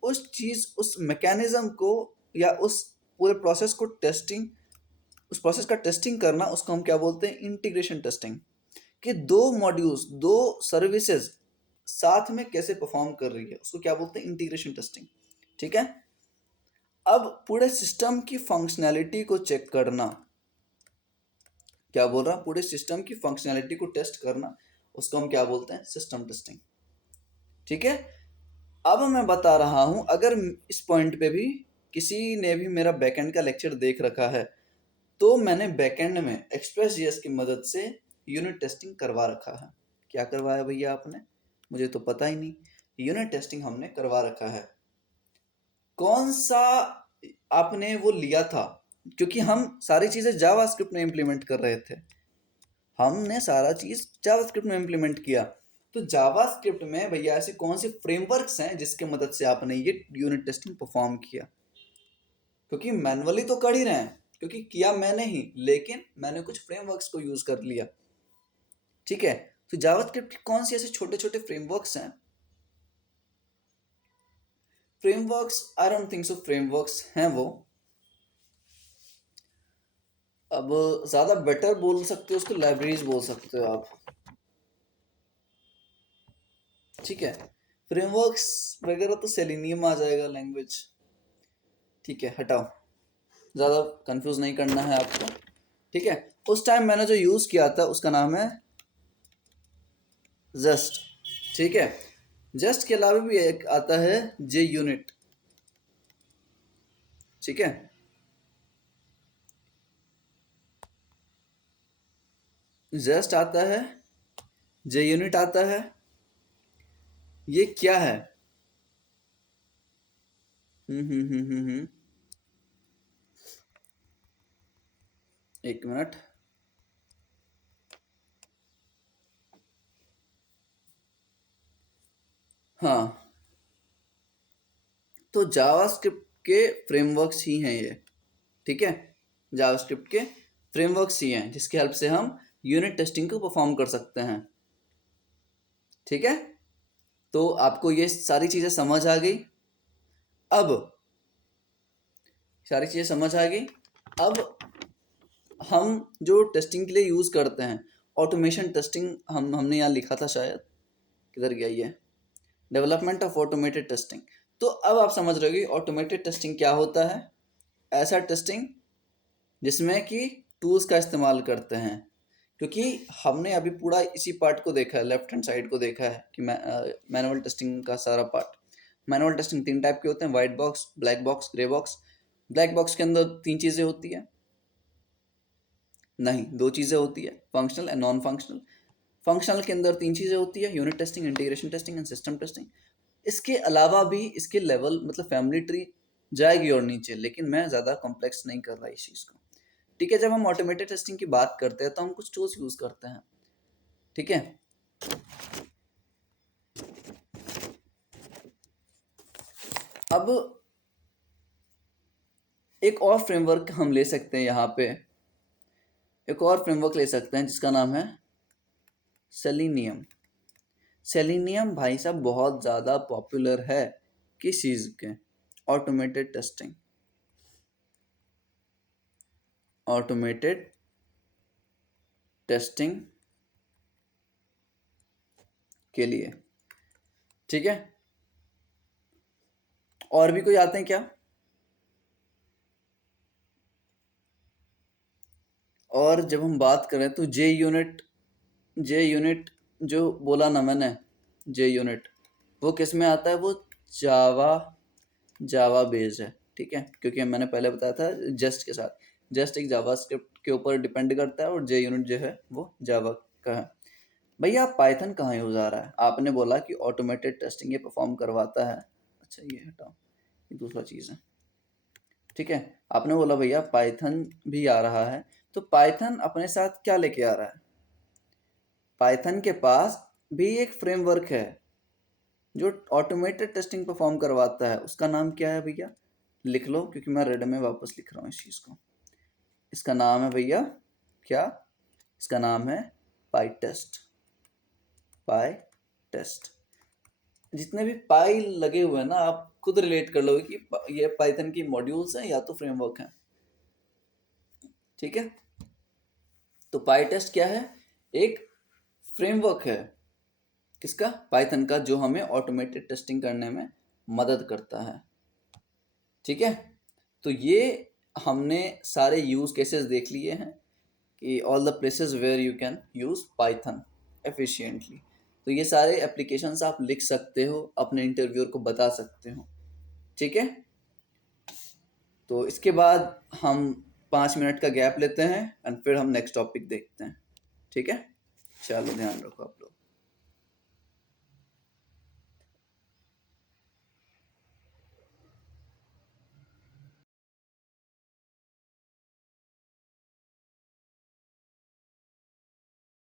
उस चीज़, उस मैकेनिज्म को या उस पूरे प्रोसेस को टेस्टिंग, उस प्रोसेस का टेस्टिंग करना, उसको हम क्या बोलते हैं? Integration testing. कि दो मॉड्यूल्स, दो सर्विसेज साथ में कैसे परफॉर्म कर रही है, उसको क्या बोलते हैं? Integration testing. ठीक है, अब पूरे सिस्टम की फंक्शनैलिटी को चेक करना, क्या बोल रहा, पूरे सिस्टम की फंक्शनैलिटी को टेस्ट करना, उसको हम क्या बोलते हैं? System testing. ठीक है, अब मैं बता रहा हूं, अगर इस पॉइंट पे भी किसी ने भी मेरा बैकएंड का लेक्चर देख रखा है, तो मैंने बैकएंड में एक्सप्रेस.js की मदद से यूनिट टेस्टिंग करवा रखा है। क्या करवाया भैया आपने? मुझे तो पता ही नहीं। यूनिट टेस्टिंग हमने करवा रखा है। कौन सा आपने वो लिया था? क्योंकि हम सारी चीज़ें जावास्क्रिप्ट में इम्प्लीमेंट कर रहे थे, हमने सारा चीज़ जावास्क्रिप्ट में इम्प्लीमेंट किया। तो जावास्क्रिप्ट में भैया ऐसे कौन से फ्रेमवर्क्स हैं जिसके मदद से आपने ये यूनिट टेस्टिंग परफॉर्म किया? क्योंकि मैनुअली तो कर ही रहे हैं, क्योंकि किया मैंने ही, लेकिन मैंने कुछ फ्रेमवर्क्स को यूज कर लिया। ठीक है, तो जावास्क्रिप्ट के कौन से ऐसे छोटे छोटे फ्रेमवर्क्स हैं? Frameworks, I don't think so frameworks हैं वो। अब ज्यादा बेटर बोल सकते हो उसको, लाइब्रेरीज बोल सकते हो आप। ठीक है, फ्रेमवर्क्स वगैरह तो सेलेनियम आ जाएगा लैंग्वेज। ठीक है, हटाओ, ज़्यादा कंफ्यूज नहीं करना है आपको। ठीक है, उस टाइम मैंने जो यूज़ किया था उसका नाम है जस्ट। ठीक है, जस्ट के अलावा भी एक आता है जे यूनिट। ठीक है, जस्ट आता है, जे यूनिट आता है। ये क्या है? हम्म। एक मिनट। हाँ, तो जावास्क्रिप्ट के फ्रेमवर्क्स ही हैं ये। ठीक है, जावास्क्रिप्ट के फ्रेमवर्क्स ही हैं जिसकी हेल्प से हम यूनिट टेस्टिंग को परफॉर्म कर सकते हैं। ठीक है, तो आपको ये सारी चीज़ें समझ आ गई। अब सारी चीज़ें समझ आ गई। अब हम जो टेस्टिंग के लिए यूज़ करते हैं, ऑटोमेशन टेस्टिंग, हमने यहाँ लिखा था शायद, किधर गया ये, डेवलपमेंट ऑफ ऑटोमेटेड टेस्टिंग। तो अब आप समझ रहे हो कि ऑटोमेटेड टेस्टिंग क्या होता है। ऐसा टेस्टिंग जिसमें कि टूल्स का इस्तेमाल करते हैं, क्योंकि हमने अभी पूरा इसी पार्ट को देखा है, लेफ्ट हैंड साइड को देखा है कि मैनुअल टेस्टिंग का सारा पार्ट। मैनुअल टेस्टिंग 3 टाइप के होते हैं, white box, black box, grey box. Black box के अंदर 3 चीज़ें होती है, नहीं 2 चीज़ें होती है, functional and non functional. Functional के अंदर 3 चीज़ें होती है, unit testing, integration testing and system testing. इसके अलावा भी इसके लेवल मतलब फैमिली ट्री जाएगी और नीचे, लेकिन मैं ज़्यादा कॉम्प्लेक्स नहीं कर रहा इस चीज़ को। ठीक है, जब हम ऑटोमेटेड टेस्टिंग की बात करते हैं तो हम कुछ टूल्स यूज़ करते हैं। ठीक है, अब एक और फ्रेमवर्क हम ले सकते हैं यहाँ पे, एक और फ्रेमवर्क ले सकते हैं जिसका नाम है सेलेनियम। सेलेनियम भाई साहब बहुत ज़्यादा पॉपुलर है किस चीज़ के, ऑटोमेटेड टेस्टिंग, ऑटोमेटेड टेस्टिंग के लिए। ठीक है, और भी कोई आते हैं क्या? और जब हम बात करें तो जे यूनिट, जे यूनिट जो बोला ना मैंने, जे यूनिट वो किस में आता है? वो जावा, जावा बेस्ड है। ठीक है, क्योंकि मैंने पहले बताया था जस्ट के साथ, जस्ट एक जावा स्क्रिप्ट के ऊपर डिपेंड करता है और जे यूनिट जो है वो जावा का है। भैया पाइथन कहाँ यूज आ रहा है? आपने बोला कि ऑटोमेटेड टेस्टिंग ये परफॉर्म करवाता है। अच्छा ये हटाओ, ये दूसरा चीज़ है। ठीक है, आपने बोला भैया पाइथन भी आ रहा है, तो पाइथन अपने साथ क्या लेके आ रहा है? पाइथन के पास भी एक फ्रेमवर्क है जो ऑटोमेटेड टेस्टिंग परफॉर्म करवाता है। उसका नाम क्या है भैया? लिख लो, क्योंकि मैं रेड में वापस लिख रहा हूँ इस चीज़ को। इसका नाम है भैया क्या? इसका नाम है पाई टेस्ट, पाई टेस्ट। जितने भी पाई लगे हुए हैं ना, आप खुद रिलेट कर लोगे कि ये पाइथन की मॉड्यूल्स हैं या तो फ्रेमवर्क हैं। ठीक है, तो पाई टेस्ट क्या है? एक फ्रेमवर्क है, किसका? पाइथन का, जो हमें ऑटोमेटेड टेस्टिंग करने में मदद करता है। ठीक है, तो ये हमने सारे यूज केसेस देख लिए हैं कि all the places where you can use Python efficiently. तो ये सारे एप्लीकेशंस आप लिख सकते हो, अपने इंटरव्यूअर को बता सकते हो। ठीक है, तो इसके बाद हम 5 मिनट का गैप लेते हैं एंड फिर हम नेक्स्ट टॉपिक देखते हैं। ठीक है, चलो ध्यान रखो आप लोग।